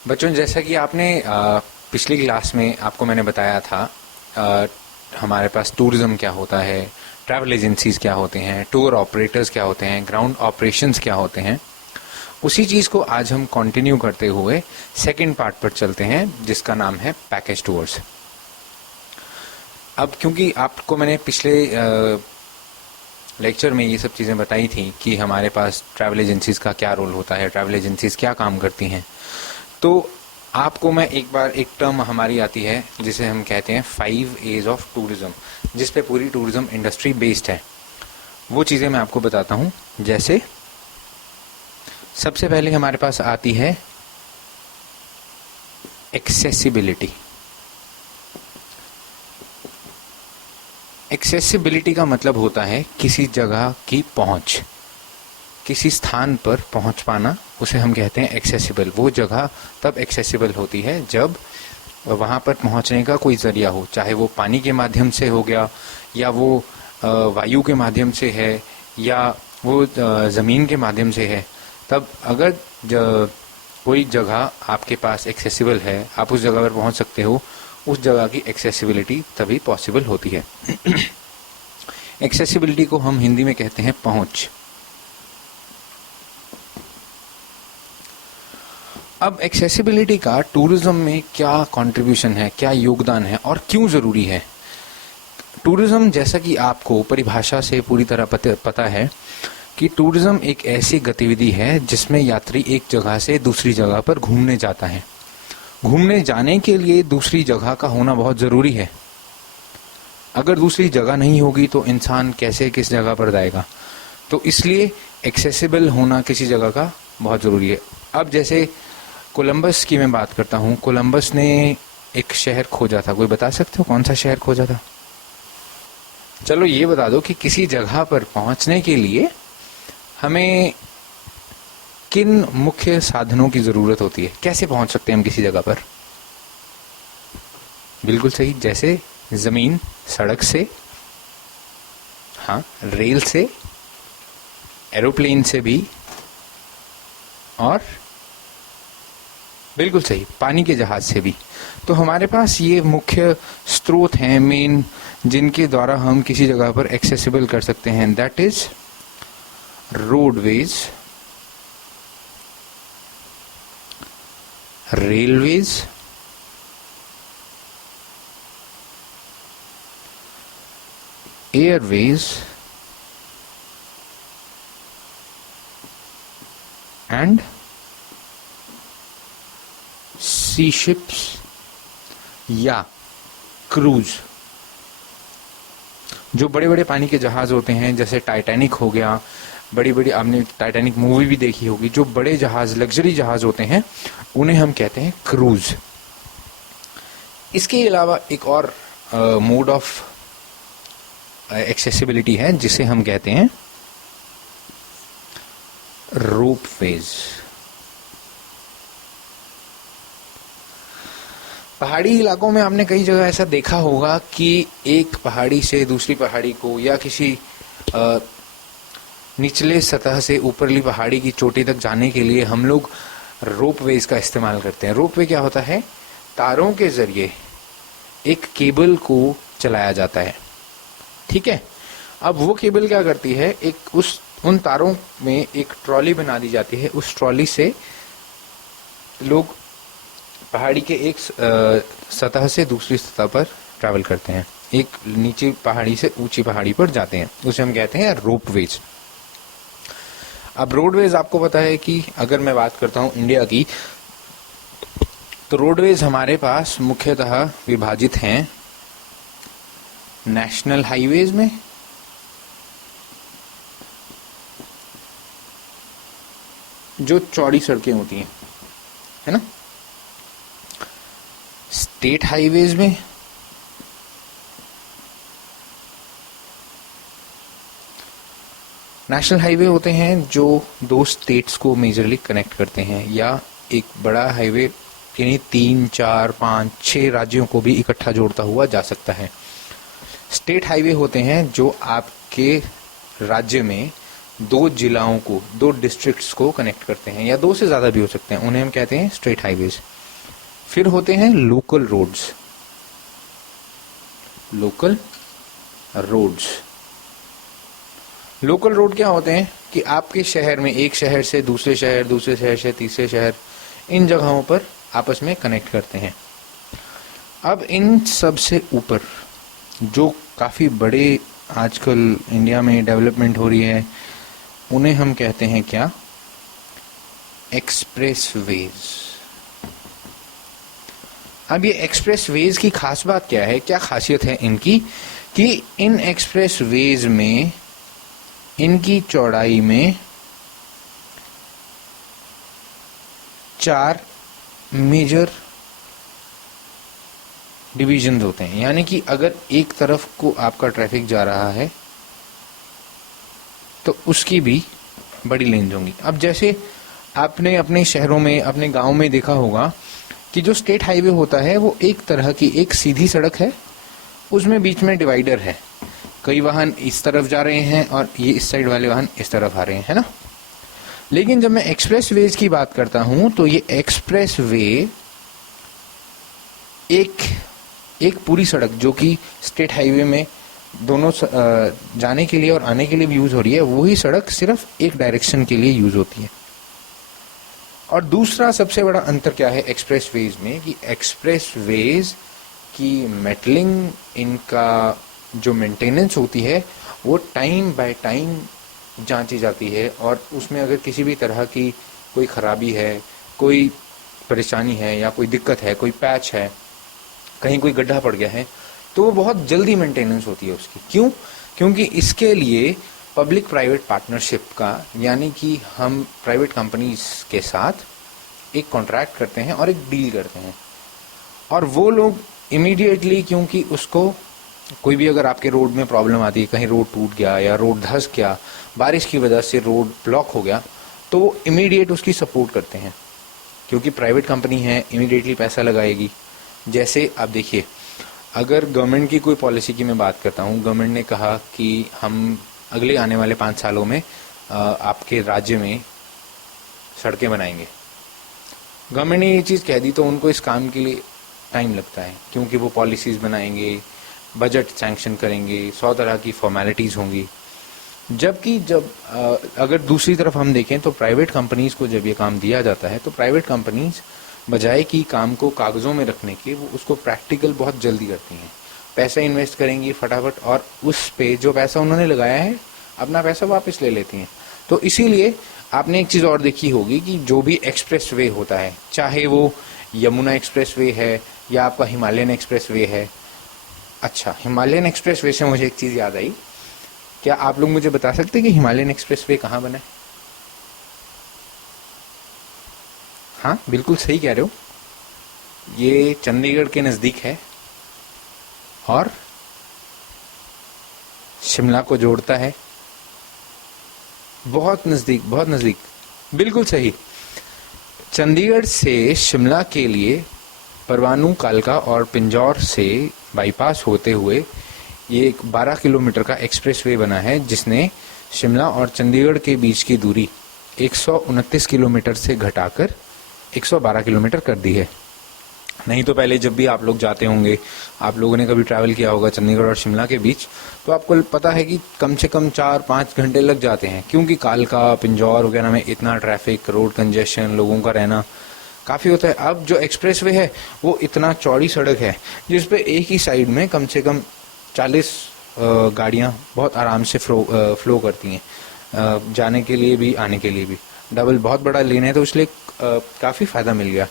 बच्चों, जैसा कि आपने पिछली क्लास में आपको मैंने बताया था, हमारे पास टूरिज्म क्या होता है, ट्रैवल एजेंसीज क्या होते हैं, टूर ऑपरेटर्स क्या होते हैं, ग्राउंड ऑपरेशंस क्या होते हैं, उसी चीज़ को आज हम कंटिन्यू करते हुए सेकंड पार्ट पर चलते हैं, जिसका नाम है पैकेज टूर्स। अब क्योंकि आपको मैंने पिछले लेक्चर में ये सब चीज़ें बताई थी कि हमारे पास ट्रैवल एजेंसीज का क्या रोल होता है, ट्रैवल एजेंसीज क्या काम करती हैं, तो आपको मैं एक बार एक टर्म हमारी आती है जिसे हम कहते हैं 5 A's ऑफ टूरिज्म, जिस पे पूरी टूरिज्म इंडस्ट्री बेस्ड है। वो चीज़ें मैं आपको बताता हूँ। जैसे सबसे पहले हमारे पास आती है एक्सेसिबिलिटी। एक्सेसिबिलिटी का मतलब होता है किसी जगह की पहुंच, किसी स्थान पर पहुंच पाना, उसे हम कहते हैं एक्सेसिबल। वो जगह तब एक्सेसिबल होती है जब वहां पर पहुंचने का कोई जरिया हो, चाहे वो पानी के माध्यम से हो गया, या वो वायु के माध्यम से है, या वो ज़मीन के माध्यम से है। तब अगर कोई जगह आपके पास एक्सेसिबल है, आप उस जगह पर पहुंच सकते हो, उस जगह की एक्सेसिबिलिटी तभी पॉसिबल होती है। एक्सेसिबिलिटी को हम हिंदी में कहते हैं पहुंच। अब एक्सेसिबिलिटी का टूरिज्म में क्या कंट्रीब्यूशन है, क्या योगदान है और क्यों ज़रूरी है? टूरिज्म, जैसा कि आपको परिभाषा से पूरी तरह पता है कि टूरिज्म एक ऐसी गतिविधि है जिसमें यात्री एक जगह से दूसरी जगह पर घूमने जाता है। घूमने जाने के लिए दूसरी जगह का होना बहुत ज़रूरी है। अगर दूसरी जगह नहीं होगी तो इंसान कैसे किस जगह पर जाएगा? तो इसलिए एक्सेसिबल होना किसी जगह का बहुत ज़रूरी है। अब जैसे कोलंबस की मैं बात करता हूँ। कोलंबस ने एक शहर खोजा था। कोई बता सकते हो कौन सा शहर खोजा था? चलो ये बता दो कि किसी जगह पर पहुँचने के लिए हमें किन मुख्य साधनों की ज़रूरत होती है? कैसे पहुँच सकते हैं हम किसी जगह पर? बिल्कुल सही, जैसे ज़मीन, सड़क से, हाँ, रेल से, एरोप्लेन से भी, और बिल्कुल सही, पानी के जहाज से भी। तो हमारे पास ये मुख्य स्रोत हैं मेन, जिनके द्वारा हम किसी जगह पर एक्सेसिबल कर सकते हैं। That is roadways, railways, airways and sea ships या क्रूज। जो बड़े बड़े पानी के जहाज होते हैं, जैसे टाइटैनिक हो गया, बड़ी बड़ी, आपने टाइटैनिक मूवी भी देखी होगी, जो बड़े जहाज, लग्जरी जहाज होते हैं, उन्हें हम कहते हैं क्रूज। इसके अलावा एक और मोड ऑफ एक्सेसिबिलिटी है जिसे हम कहते हैं रोपवेज। पहाड़ी इलाकों में आपने कई जगह ऐसा देखा होगा कि एक पहाड़ी से दूसरी पहाड़ी को, या किसी निचले सतह से ऊपरली पहाड़ी की चोटी तक जाने के लिए हम लोग रोपवेज का इस्तेमाल करते हैं। रोपवे क्या होता है? तारों के जरिए एक केबल को चलाया जाता है, ठीक है। अब वो केबल क्या करती है, उन तारों में एक ट्रॉली बना दी जाती है। उस ट्रॉली से लोग पहाड़ी के एक सतह से दूसरी सतह पर ट्रैवल करते हैं, एक नीचे पहाड़ी से ऊंची पहाड़ी पर जाते हैं, उसे हम कहते हैं रोपवेज। अब रोडवेज, आपको पता है कि अगर मैं बात करता हूं इंडिया की, तो रोडवेज हमारे पास मुख्यतः विभाजित हैं नेशनल हाईवेज में, जो चौड़ी सड़कें होती हैं, है ना, स्टेट हाईवेज में, नेशनल हाईवे होते हैं जो दो स्टेट्स को मेजरली कनेक्ट करते हैं, या एक बड़ा हाईवे यानी 3, 4, 5, 6 राज्यों को भी इकट्ठा जोड़ता हुआ जा सकता है। स्टेट हाईवे होते हैं जो आपके राज्य में दो जिलाओं को, दो डिस्ट्रिक्ट्स को कनेक्ट करते हैं, या दो से ज़्यादा भी हो सकते हैं, उन्हें हम कहते हैं स्टेट हाईवेज। फिर होते हैं local roads. Local roads, local road क्या होते हैं कि आपके शहर में एक शहर से दूसरे शहर, दूसरे शहर से तीसरे शहर, इन जगहों पर आपस में कनेक्ट करते हैं। अब इन सब से ऊपर जो काफ़ी बड़े आजकल इंडिया में डेवलपमेंट हो रही है, उन्हें हम कहते हैं क्या? Expressways. अब ये एक्सप्रेस वेज की खास बात क्या है, क्या खासियत है इनकी, कि इन एक्सप्रेस वेज में इनकी चौड़ाई में 4 मेजर डिवीजन होते हैं। यानी कि अगर एक तरफ को आपका ट्रैफिक जा रहा है तो उसकी भी बड़ी लेन होंगी। अब जैसे आपने अपने शहरों में, अपने गांव में देखा होगा कि जो स्टेट हाईवे होता है वो एक तरह की एक सीधी सड़क है, उसमें बीच में डिवाइडर है, कई वाहन इस तरफ जा रहे हैं और ये इस साइड वाले वाहन इस तरफ आ रहे हैं, है ना। लेकिन जब मैं एक्सप्रेस वेज की बात करता हूं तो ये एक्सप्रेस वे एक पूरी सड़क जो कि स्टेट हाईवे में दोनों जाने के लिए और आने के लिए भी यूज हो रही है, वही सड़क सिर्फ एक डायरेक्शन के लिए यूज होती है। और दूसरा सबसे बड़ा अंतर क्या है एक्सप्रेस वेज में, कि एक्सप्रेस वेज की मेटलिंग, इनका जो मेंटेनेंस होती है वो टाइम बाय टाइम जांची जाती है, और उसमें अगर किसी भी तरह की कोई खराबी है, कोई परेशानी है या कोई दिक्कत है, कोई पैच है, कहीं कोई गड्ढा पड़ गया है, तो वो बहुत जल्दी मेंटेनेंस होती है उसकी। क्यों? क्योंकि इसके लिए पब्लिक प्राइवेट पार्टनरशिप का, यानी कि हम प्राइवेट कंपनीज के साथ एक कॉन्ट्रैक्ट करते हैं और एक डील करते हैं, और वो लोग इमीडिएटली, क्योंकि उसको कोई भी अगर आपके रोड में प्रॉब्लम आती है, कहीं रोड टूट गया या रोड धंस गया, बारिश की वजह से रोड ब्लॉक हो गया, तो वो इमीडिएट उसकी सपोर्ट करते हैं, क्योंकि प्राइवेट कंपनी है, इमीडिएटली पैसा लगाएगी। जैसे आप देखिए, अगर गवर्नमेंट की कोई पॉलिसी की मैं बात करता हूँ, गवर्नमेंट ने कहा कि हम अगले आने वाले 5 सालों में आपके राज्य में सड़कें बनाएंगे। गवर्नमेंट ने ये चीज़ कह दी तो उनको इस काम के लिए टाइम लगता है, क्योंकि वो पॉलिसीज़ बनाएंगे, बजट सैंक्शन करेंगे, 100 तरह की फॉर्मेलिटीज़ होंगी। जबकि जब अगर दूसरी तरफ हम देखें तो प्राइवेट कंपनीज़ को जब ये काम दिया जाता है, तो प्राइवेट कंपनीज़ बजाय कि काम को कागज़ों में रखने के, वो उसको प्रैक्टिकल बहुत जल्दी करती हैं। पैसा इन्वेस्ट करेंगी फटाफट, और उस पे जो पैसा उन्होंने लगाया है अपना पैसा वापस ले लेती हैं। तो इसीलिए आपने एक चीज़ और देखी होगी कि जो भी एक्सप्रेस वे होता है, चाहे वो यमुना एक्सप्रेस वे है या आपका हिमालयन एक्सप्रेस वे है। अच्छा, हिमालयन एक्सप्रेस वे से मुझे एक चीज़ याद आई, क्या आप लोग मुझे बता सकते हैं कि हिमालयन एक्सप्रेस वे कहाँ बना है? हाँ, बिल्कुल सही कह रहे हो, ये चंडीगढ़ के नज़दीक है और शिमला को जोड़ता है। बहुत नज़दीक, बहुत नज़दीक, बिल्कुल सही। चंडीगढ़ से शिमला के लिए परवाणु, कालका और पिंजौर से बाईपास होते हुए ये एक 12 किलोमीटर का एक्सप्रेसवे बना है, जिसने शिमला और चंडीगढ़ के बीच की दूरी 129 किलोमीटर से घटाकर 112 किलोमीटर कर दी है। नहीं तो पहले जब भी आप लोग जाते होंगे, आप लोगों ने कभी ट्रैवल किया होगा चंडीगढ़ और शिमला के बीच, तो आपको पता है कि कम से कम 4-5 घंटे लग जाते हैं, क्योंकि कालका, पिंजौर वगैरह में इतना ट्रैफिक, रोड कंजेशन, लोगों का रहना काफ़ी होता है। अब जो एक्सप्रेसवे है वो इतना चौड़ी सड़क है जिसपे एक ही साइड में कम से कम 40 गाड़ियाँ बहुत आराम से फ्लो करती हैं, जाने के लिए भी आने के लिए भी। डबल बहुत बड़ा लेन है, तो इसलिए काफ़ी फ़ायदा मिल गया।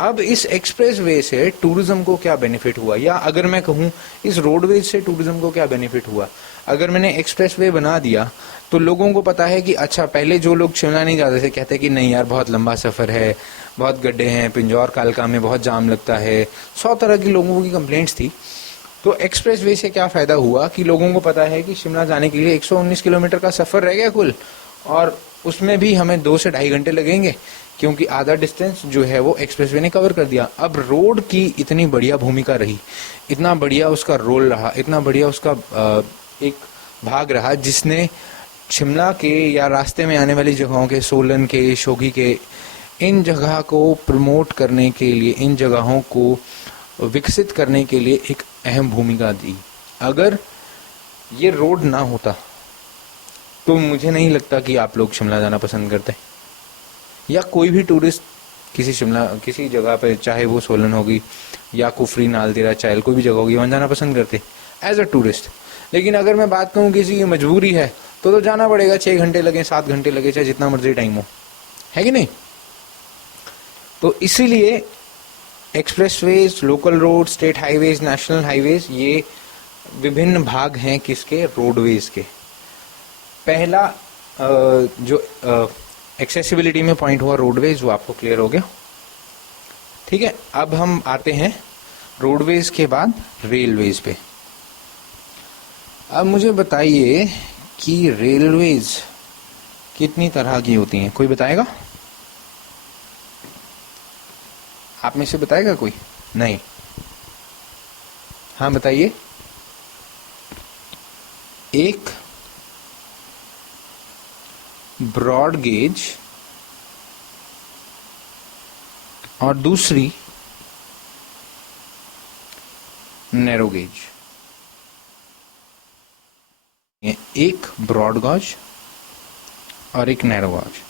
अब इस एक्सप्रेसवे से टूरिज्म को क्या बेनिफिट हुआ, या अगर मैं कहूँ इस रोडवेज से टूरिज्म को क्या बेनिफिट हुआ? अगर मैंने एक्सप्रेसवे बना दिया तो लोगों को पता है कि अच्छा, पहले जो लोग शिमला नहीं जाते थे कहते कि नहीं यार बहुत लंबा सफ़र है, बहुत गड्ढे हैं, पिंजौर कालका में बहुत जाम लगता है, 100 तरह की लोगों की कंप्लेंट्स थी। तो एक्सप्रेसवे से क्या फ़ायदा हुआ कि लोगों को पता है कि शिमला जाने के लिए 119 किलोमीटर का सफ़र रह गया कुल, और उसमें भी हमें 2 से ढाई घंटे लगेंगे, क्योंकि आधा डिस्टेंस जो है वो एक्सप्रेसवे ने कवर कर दिया। अब रोड की इतनी बढ़िया भूमिका रही, इतना बढ़िया उसका रोल रहा, इतना बढ़िया उसका एक भाग रहा, जिसने शिमला के या रास्ते में आने वाली जगहों के, सोलन के, शोघी के, इन जगह को प्रमोट करने के लिए, इन जगहों को विकसित करने के लिए एक अहम भूमिका दी। अगर ये रोड ना होता तो मुझे नहीं लगता कि आप लोग शिमला जाना पसंद करते, या कोई भी टूरिस्ट किसी जगह पे, चाहे वो सोलन होगी या कुफरी, नालदेहरा, चायल, कोई भी जगह होगी, वहाँ जाना पसंद करते एज अ टूरिस्ट। लेकिन अगर मैं बात करूँ किसी की मजबूरी है तो जाना पड़ेगा, 6 घंटे लगे, 7 घंटे लगे, चाहे जितना मर्जी टाइम हो, है कि नहीं। तो इसीलिए expressways, local road, state highways, national highways, ये विभिन्न भाग हैं किसके, रोडवेज के। पहला जो एक्सेसिबिलिटी में पॉइंट हुआ रोडवेज, वो आपको क्लियर हो गया, ठीक है। अब हम आते हैं रोडवेज के बाद रेलवेज पे। अब मुझे बताइए कि रेलवेज कितनी तरह की होती हैं, कोई बताएगा? आप में से बताएगा कोई? नहीं, हाँ बताइए। एक ब्रॉड गेज और दूसरी नैरो गेज। एक ब्रॉड गॉज और एक नैरो गॉज।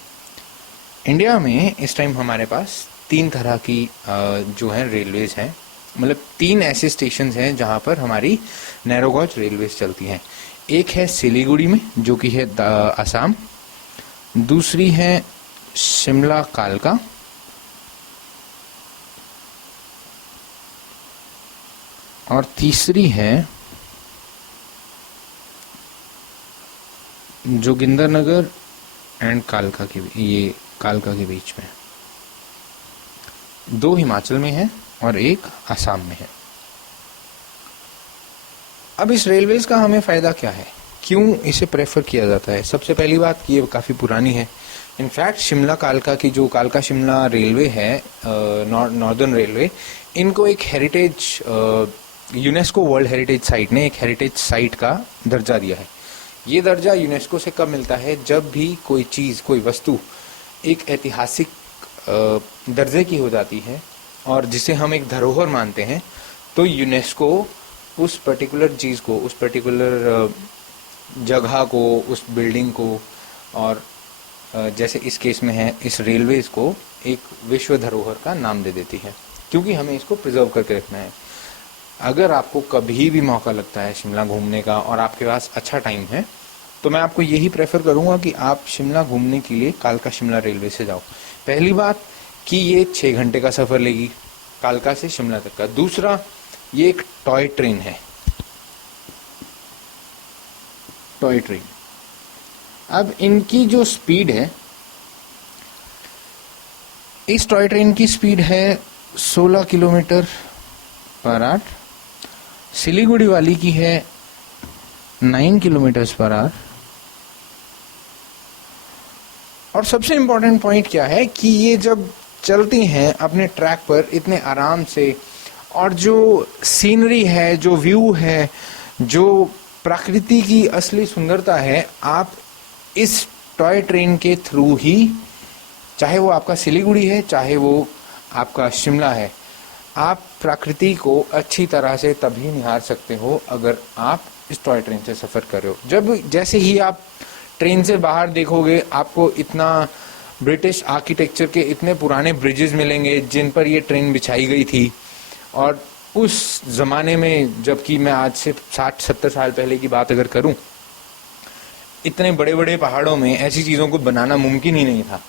इंडिया में इस टाइम हमारे पास 3 तरह की जो है रेलवेज हैं, मतलब 3 ऐसे स्टेशन हैं जहां पर हमारी नैरो गॉज रेलवेज चलती हैं। एक है सिलीगुड़ी में, जो कि है असम, दूसरी है शिमला कालका, और तीसरी है जोगिंदरनगर एंड कालका के बीच में। 2 हिमाचल में है और एक असम में है। अब इस रेलवेज का हमें फायदा क्या है, क्यों इसे प्रेफर किया जाता है? सबसे पहली बात कि ये काफ़ी पुरानी है। इनफैक्ट शिमला कालका की जो कालका शिमला रेलवे है, नॉर्दर्न रेलवे, इनको एक heritage, UNESCO world heritage site ने एक हेरिटेज साइट का दर्जा दिया है। ये दर्जा यूनेस्को से कब मिलता है? जब भी कोई चीज़, कोई वस्तु एक ऐतिहासिक दर्जे की हो जाती है और जिसे हम एक धरोहर मानते हैं, तो यूनेस्को उस पर्टिकुलर चीज़ को, उस पर्टिकुलर जगह को, उस बिल्डिंग को, और जैसे इस केस में है इस रेलवेज को, एक विश्व धरोहर का नाम दे देती है, क्योंकि हमें इसको प्रिजर्व करके रखना है। अगर आपको कभी भी मौका लगता है शिमला घूमने का और आपके पास अच्छा टाइम है, तो मैं आपको यही प्रेफर करूंगा कि आप शिमला घूमने के लिए कालका शिमला रेलवे से जाओ। पहली बात कि ये 6 घंटे का सफ़र लेगी कालका से शिमला तक का। दूसरा, ये एक टॉय ट्रेन है, टॉय ट्रेन। अब इनकी जो स्पीड है, इस टॉय ट्रेन की स्पीड है 16 किलोमीटर पर आवर, सिलीगुड़ी वाली की है 9 किलोमीटर पर आवर। और सबसे इम्पोर्टेंट पॉइंट क्या है कि ये जब चलती हैं अपने ट्रैक पर इतने आराम से, और जो सीनरी है, जो व्यू है, जो प्रकृति की असली सुंदरता है, आप इस टॉय ट्रेन के थ्रू ही, चाहे वो आपका सिलीगुड़ी है, चाहे वो आपका शिमला है, आप प्रकृति को अच्छी तरह से तभी निहार सकते हो अगर आप इस टॉय ट्रेन से सफ़र कर रहे हो। जैसे ही आप ट्रेन से बाहर देखोगे, आपको इतना ब्रिटिश आर्किटेक्चर के इतने पुराने ब्रिजेस मिलेंगे जिन पर ये ट्रेन बिछाई गई थी। और उस ज़माने में, जबकि मैं आज से 60-70 साल पहले की बात अगर करूं, इतने बड़े बड़े पहाड़ों में ऐसी चीज़ों को बनाना मुमकिन ही नहीं था।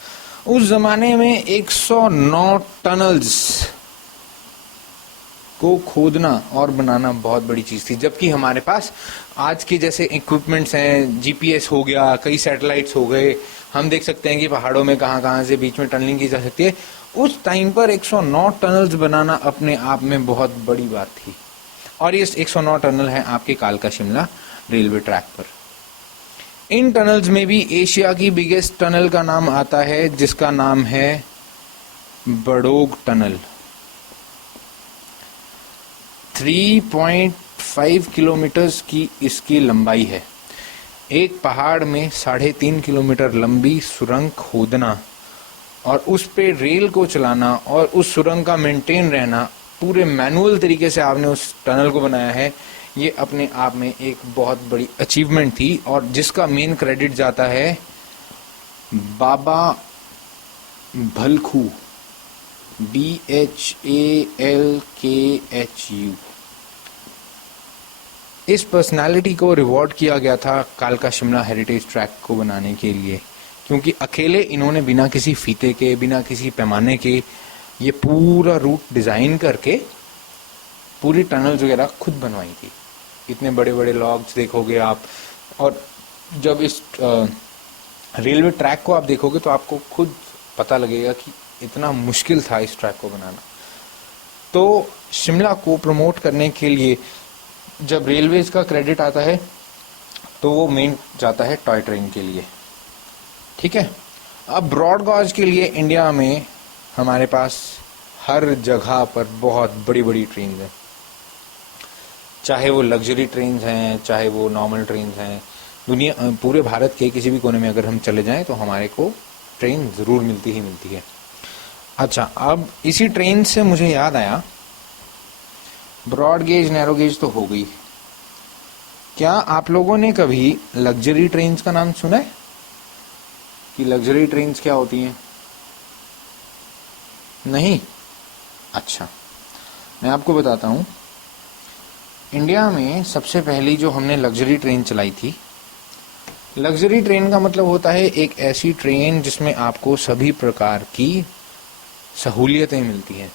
उस ज़माने में 109 टनल्स को खोदना और बनाना बहुत बड़ी चीज़ थी, जबकि हमारे पास आज के जैसे इक्विपमेंट्स हैं, जीपीएस हो गया, कई सैटेलाइट्स हो गए, हम देख सकते हैं कि पहाड़ों में कहाँ कहाँ से बीच में टनलिंग की जा सकती है। उस टाइम पर 109 टनल्स बनाना अपने आप में बहुत बड़ी बात थी। और ये 109 टनल हैं आपके कालका शिमला रेलवे ट्रैक पर। इन टनल्स में भी एशिया की बिगेस्ट टनल का नाम आता है, जिसका नाम है बड़ोग टनल। 3.5 किलोमीटर्स की इसकी लंबाई है। एक पहाड़ में 3.5 किलोमीटर लंबी सुरंग खोदना और उस पे रेल को चलाना और उस सुरंग का मेंटेन रहना, पूरे मैनुअल तरीके से आपने उस टनल को बनाया है, ये अपने आप में एक बहुत बड़ी अचीवमेंट थी और जिसका मेन क्रेडिट जाता है बाबा भलखू, BHALKHU। इस पर्सनालिटी को रिवॉर्ड किया गया था कालका शिमला हेरिटेज ट्रैक को बनाने के लिए, क्योंकि अकेले इन्होंने बिना किसी फीते के, बिना किसी पैमाने के ये पूरा रूट डिज़ाइन करके पूरी टनल्स वगैरह खुद बनवाई थी। इतने बड़े बड़े लॉग्स देखोगे आप, और जब इस रेलवे ट्रैक को आप देखोगे तो आपको खुद पता लगेगा कि इतना मुश्किल था इस ट्रैक को बनाना। तो शिमला को प्रमोट करने के लिए जब रेलवेज का क्रेडिट आता है तो वो मेन जाता है टॉय ट्रेन के लिए, ठीक है। अब ब्रॉड गॉज के लिए इंडिया में हमारे पास हर जगह पर बहुत बड़ी बड़ी ट्रेन हैं, चाहे वो लग्जरी ट्रेन हैं, चाहे वो नॉर्मल ट्रेन हैं। दुनिया पूरे भारत के किसी भी कोने में अगर हम चले जाएं तो हमारे को ट्रेन ज़रूर मिलती ही मिलती है। अच्छा, अब इसी ट्रेन से मुझे याद आया, ब्रॉड गेज नैरो गेज तो हो गई, क्या आप लोगों ने कभी लग्जरी ट्रेन्स का नाम सुना है कि लग्जरी ट्रेन्स क्या होती हैं? नहीं? अच्छा, मैं आपको बताता हूँ। इंडिया में सबसे पहली जो हमने लग्जरी ट्रेन चलाई थी, लग्जरी ट्रेन का मतलब होता है एक ऐसी ट्रेन जिसमें आपको सभी प्रकार की सहूलियतें मिलती हैं।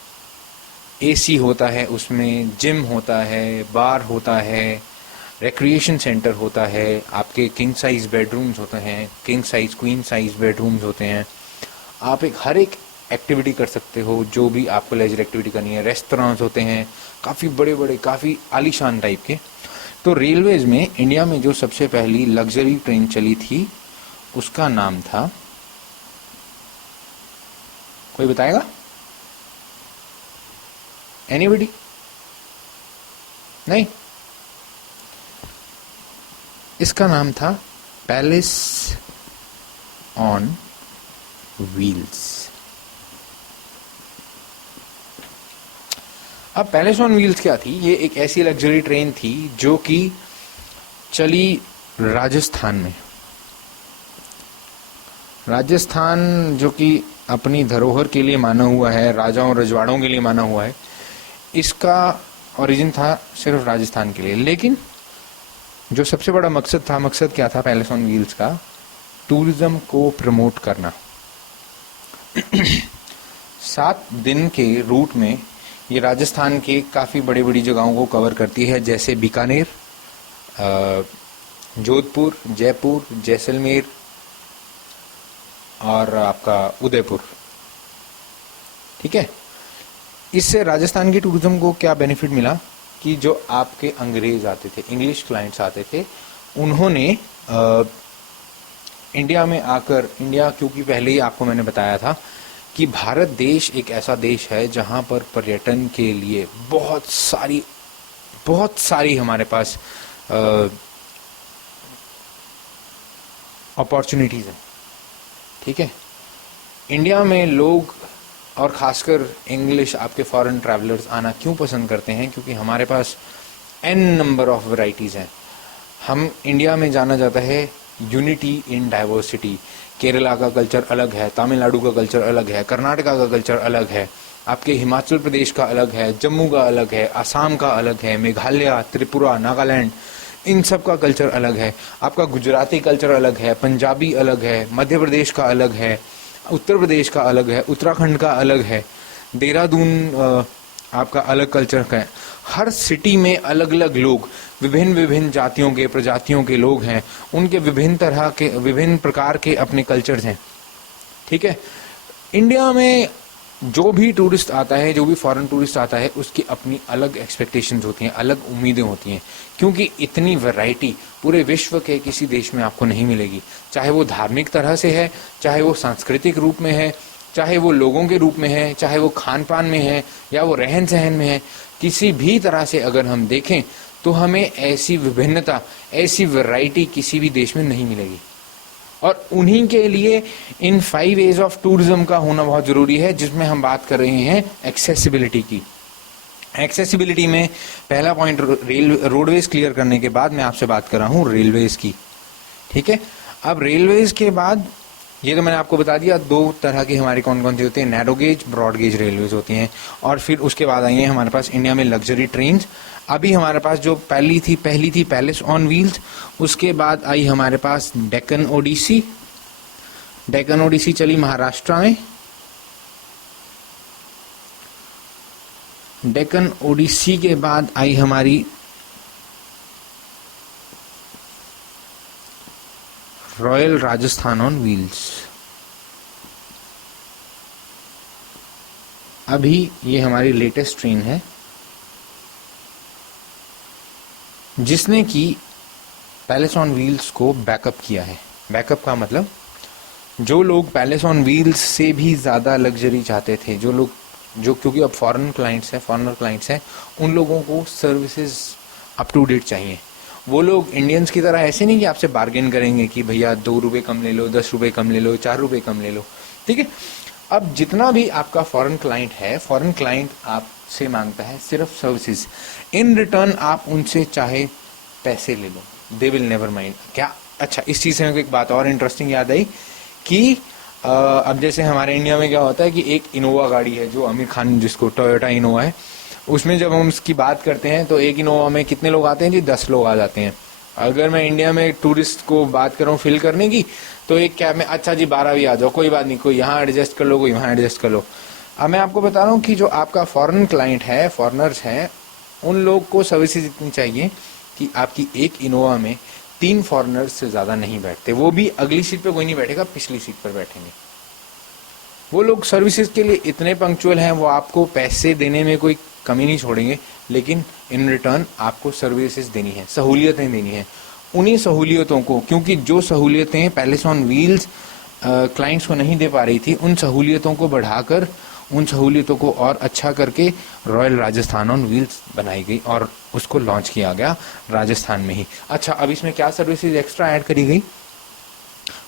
एसी होता है, उसमें जिम होता है, बार होता है, रिक्रिएशन सेंटर होता है, आपके किंग साइज बेडरूम्स होते हैं, king size queen size bedrooms होते हैं। आप हर एक एक्टिविटी कर सकते हो जो भी आपको लेजर एक्टिविटी करनी है। रेस्टोरेंट्स होते हैं काफ़ी बड़े बड़े, काफ़ी आलीशान टाइप के। तो रेलवेज में इंडिया में जो सबसे पहली लग्जरी ट्रेन चली थी उसका नाम था, कोई बताएगा? एनीबडी? नहीं? इसका नाम था पैलेस ऑन व्हील्स। अब पैलेस ऑन व्हील्स क्या थी? ये एक ऐसी लग्जरी ट्रेन थी जो कि चली राजस्थान में। राजस्थान जो कि अपनी धरोहर के लिए माना हुआ है, राजाओं रजवाड़ों के लिए माना हुआ है, इसका ओरिजिन था सिर्फ राजस्थान के लिए। लेकिन जो सबसे बड़ा मकसद क्या था पैलेस ऑन व्हील्स का? टूरिज्म को प्रमोट करना। 7 दिन के रूट में ये राजस्थान के काफ़ी बड़ी बड़ी जगहों को कवर करती है, जैसे बीकानेर, जोधपुर, जयपुर, जैसलमेर और आपका उदयपुर, ठीक है। इससे राजस्थान की टूरिज्म को क्या बेनिफिट मिला कि जो आपके अंग्रेज आते थे, इंग्लिश क्लाइंट्स आते थे, उन्होंने इंडिया में आकर, इंडिया क्योंकि पहले ही आपको मैंने बताया था कि भारत देश एक ऐसा देश है जहां पर पर्यटन के लिए बहुत सारी हमारे पास अपॉर्चुनिटीज़ हैं, ठीक है। इंडिया में लोग और ख़ासकर इंग्लिश आपके फॉरेन ट्रैवलर्स आना क्यों पसंद करते हैं? क्योंकि हमारे पास n नंबर ऑफ वैरायटीज़ हैं। हम इंडिया में जाना जाता है यूनिटी इन डाइवर्सिटी। केरला का कल्चर अलग है, तमिलनाडु का कल्चर अलग है, कर्नाटका का कल्चर अलग है, आपके हिमाचल प्रदेश का अलग है, जम्मू का अलग है, असम का अलग है, मेघालय, त्रिपुरा, नागालैंड, इन सब का कल्चर अलग है। आपका गुजराती कल्चर अलग है, पंजाबी अलग है, मध्य प्रदेश का अलग है, उत्तर प्रदेश का अलग है, उत्तराखंड का अलग है, देहरादून आपका अलग कल्चर का है। हर सिटी में अलग अलग लोग, विभिन्न जातियों के, प्रजातियों के लोग हैं, उनके विभिन्न प्रकार के अपने कल्चर्स हैं, ठीक है। इंडिया में जो भी टूरिस्ट आता है, जो भी फॉरेन टूरिस्ट आता है, उसकी अपनी अलग एक्सपेक्टेशंस होती हैं, अलग उम्मीदें होती हैं, क्योंकि इतनी वैरायटी पूरे विश्व के किसी देश में आपको नहीं मिलेगी। चाहे वो धार्मिक तरह से है, चाहे वो सांस्कृतिक रूप में है, चाहे वो लोगों के रूप में है, चाहे वो खान पान में है, या वो रहन सहन में है, किसी भी तरह से अगर हम देखें तो हमें ऐसी विभिन्नता, ऐसी वैरायटी किसी भी देश में नहीं मिलेगी। और उन्हीं के लिए इन 5 एज ऑफ टूरिज्म का होना बहुत जरूरी है, जिसमें हम बात कर रहे हैं एक्सेसिबिलिटी की। एक्सेसिबिलिटी में पहला पॉइंट रोडवेज क्लियर करने के बाद मैं आपसे बात कर रहा हूं रेलवेज की। ठीक है, अब रेलवेज के बाद ये तो मैंने आपको बता दिया 2 तरह की हमारी कौन कौन सी होती है, narrow gauge, broad gauge railways होती हैं। और फिर उसके बाद आई है हमारे पास इंडिया में लग्जरी ट्रेन। अभी हमारे पास जो पहली थी पैलेस ऑन व्हील्स, उसके बाद आई हमारे पास डेक्कन ओडिसी। डेक्कन ओडिसी चली महाराष्ट्र में। डेक्कन ओडिसी के बाद आई हमारी रॉयल राजस्थान ऑन व्हील्स। अभी ये हमारी लेटेस्ट ट्रेन है जिसने कि पैलेस ऑन व्हील्स को बैकअप किया है। बैकअप का मतलब जो लोग पैलेस ऑन व्हील्स से भी ज़्यादा लग्जरी चाहते थे, जो क्योंकि अब फॉरेनर क्लाइंट्स हैं, उन लोगों को सर्विसेज अप टू डेट चाहिए। वो लोग इंडियंस की तरह ऐसे नहीं कि आपसे बार्गेन करेंगे कि भैया 2 रुपये कम ले लो, 10 रुपये कम ले लो, 4 रुपये कम ले लो। ठीक है, अब जितना भी आपका फॉरेन क्लाइंट है, फॉरेन क्लाइंट आपसे मांगता है सिर्फ सर्विसेज। इन रिटर्न आप उनसे चाहे पैसे ले लो, दे विल नेवर माइंड। क्या अच्छा, इस चीज़ से मेरे को एक बात और इंटरेस्टिंग याद आई कि अब जैसे हमारे इंडिया में क्या होता है कि एक इनोवा गाड़ी है जो आमिर खान, जिसको टोयोटा इनोवा है, उसमें जब हम उसकी बात करते हैं तो एक इनोवा में कितने लोग आते हैं जी? 10 लोग आ जाते हैं। अगर मैं इंडिया में टूरिस्ट को बात करूँ फिल करने की, तो एक कैब में अच्छा जी 12 भी आ जाओ, कोई बात नहीं, कोई यहाँ एडजस्ट कर लो, कोई यहाँ एडजस्ट कर लो। अब मैं आपको बता रहा हूँ कि जो आपका फॉरेन क्लाइंट है, फॉरेनर्स हैं, उन लोग को सर्विसेज इतनी चाहिए कि आपकी एक इनोवा में 3 फॉरेनर्स से ज़्यादा नहीं बैठते। वो भी अगली सीट पे कोई नहीं बैठेगा, पिछली सीट पर बैठेंगे। वो लोग सर्विसेज के लिए इतने पंक्चुअल हैं, वो आपको पैसे देने में कोई कमी नहीं छोड़ेंगे, लेकिन इन रिटर्न आपको सर्विसेज देनी है, सहूलियतें देनी है। उन्हीं सहूलियतों को, क्योंकि जो सहूलियतें पैलेस ऑन व्हील्स क्लाइंट्स को नहीं दे पा रही थी, उन सहूलियतों को बढ़ाकर, उन सहूलियतों को और अच्छा करके रॉयल राजस्थान ऑन व्हील्स बनाई गई और उसको लॉन्च किया गया राजस्थान में ही। अच्छा, अब इसमें क्या सर्विसेज एक्स्ट्रा ऐड करी गई?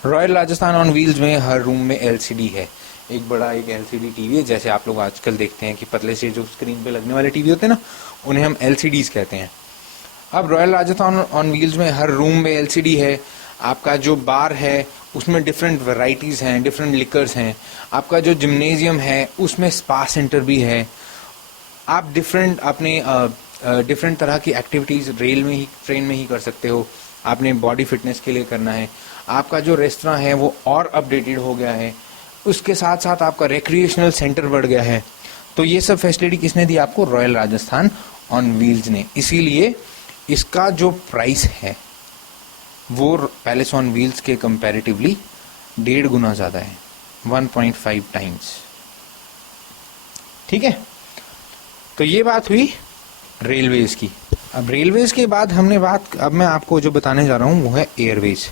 रॉयल राजस्थान ऑन व्हील्स में हर रूम में LCD है, एक बड़ा एक LCD टीवी है। जैसे आप लोग आजकल देखते हैं कि पतले से जो स्क्रीन पे लगने वाले टीवी होते हैं ना, उन्हें हम LCDs कहते हैं। अब रॉयल राजस्थान ऑन व्हील्स में हर रूम में LCD है। आपका जो बार है उसमें डिफरेंट वैरायटीज़ हैं, डिफरेंट लिकर्स हैं। आपका जो जिम्नेजियम है उसमें स्पा सेंटर भी है। आप डिफरेंट तरह की एक्टिविटीज़ रेल में ही, ट्रेन में ही कर सकते हो। आपने बॉडी फिटनेस के लिए करना है, आपका जो रेस्टोरेंट है वो और अपडेटेड हो गया है। उसके साथ साथ आपका रिक्रिएशनल सेंटर बढ़ गया है। तो ये सब फैसिलिटी किसने दी आपको? रॉयल राजस्थान ऑन व्हील्स ने। इसीलिए इसका जो प्राइस है वो पैलेस ऑन व्हील्स के कंपैरेटिवली 1.5 गुना ज़्यादा है, 1.5 टाइम्स। ठीक है, तो ये बात हुई रेलवेज की। अब रेलवेज के बाद अब मैं आपको जो बताने जा रहा हूँ वो है एयरवेज।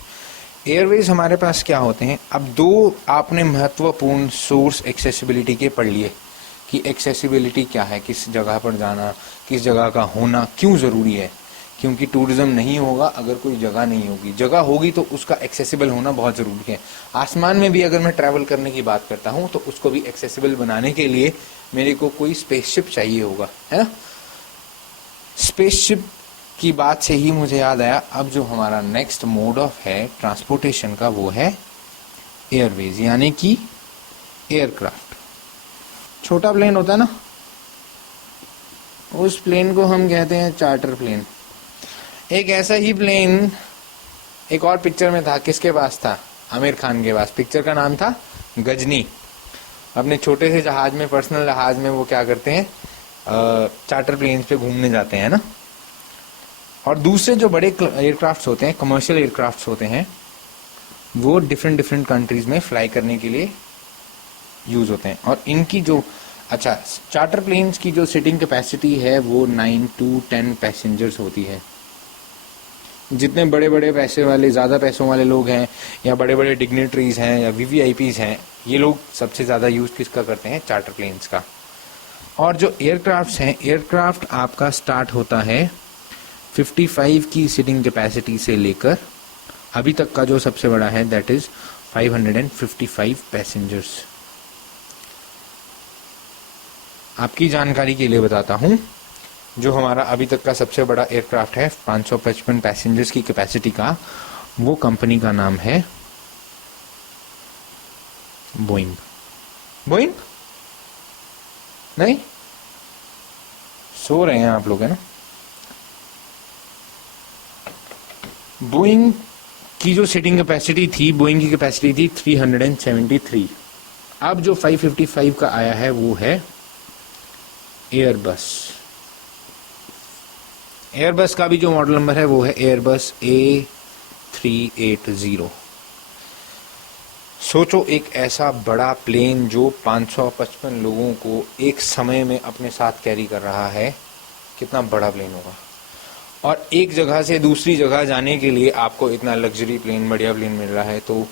एयरवेज हमारे पास क्या होते हैं? अब 2 आपने महत्वपूर्ण सोर्स एक्सेसिबिलिटी के पढ़ लिए कि एक्सेसिबिलिटी क्या है, किस जगह पर जाना, किस जगह का होना क्यों ज़रूरी है। क्योंकि टूरिज्म नहीं होगा अगर कोई जगह नहीं होगी, जगह होगी तो उसका एक्सेसिबल होना बहुत ज़रूरी है। आसमान में भी अगर मैं ट्रैवल करने की बात करता हूँ तो उसको भी एक्सेसिबल बनाने के लिए मेरे को कोई स्पेसशिप चाहिए होगा, है ना। स्पेसशिप की बात से ही मुझे याद आया, अब जो हमारा नेक्स्ट मोड ऑफ है ट्रांसपोर्टेशन का वो है एयरवेज, यानी कि एयरक्राफ्ट। छोटा प्लेन होता है ना, उस प्लेन को हम कहते हैं चार्टर प्लेन। एक ऐसा ही प्लेन एक और पिक्चर में था, किसके पास था? आमिर खान के पास। पिक्चर का नाम था गजनी। अपने छोटे से जहाज में, पर्सनल जहाज में वो क्या करते हैं, चार्टर प्लेन्स पे घूमने जाते हैं ना। और दूसरे जो बड़े एयरक्राफ्ट्स होते हैं, कमर्शियल एयरक्राफ्ट्स होते हैं, वो डिफरेंट कंट्रीज में फ्लाई करने के लिए यूज होते हैं। और इनकी जो चार्टर प्लेन्स की जो सीटिंग कैपेसिटी है वो 9 to 10 पैसेंजर्स होती है। जितने बड़े बड़े पैसे वाले, ज़्यादा पैसों वाले लोग हैं, या बड़े बड़े डिग्नेटरीज हैं, या VVIPs हैं, ये लोग सबसे ज़्यादा यूज़ किसका करते हैं? चार्टर प्लेन्स का। और जो एयरक्राफ्ट्स हैं, एयरक्राफ्ट आपका स्टार्ट होता है 55 की सीटिंग कैपेसिटी से लेकर अभी तक का जो सबसे बड़ा है दैट इज 555 पैसेंजर्स। आपकी जानकारी के लिए बताता हूं, जो हमारा अभी तक का सबसे बड़ा एयरक्राफ्ट है 555 पैसेंजर्स की कैपेसिटी का, वो कंपनी का नाम है बोइंग। बोइंग नहीं, सो रहे हैं आप लोग, है ना। बोइंग की जो सीटिंग कैपेसिटी थी, बोइंग की कैपेसिटी थी 373। अब जो 555 का आया है वो है एयरबस। एयरबस का भी जो मॉडल नंबर है वो है एयरबस A380। सोचो एक ऐसा बड़ा प्लेन जो 555 लोगों को एक समय में अपने साथ कैरी कर रहा है, कितना बड़ा प्लेन होगा। और एक जगह से दूसरी जगह जाने के लिए आपको इतना लग्जरी प्लेन, बढ़िया प्लेन मिल रहा है। तो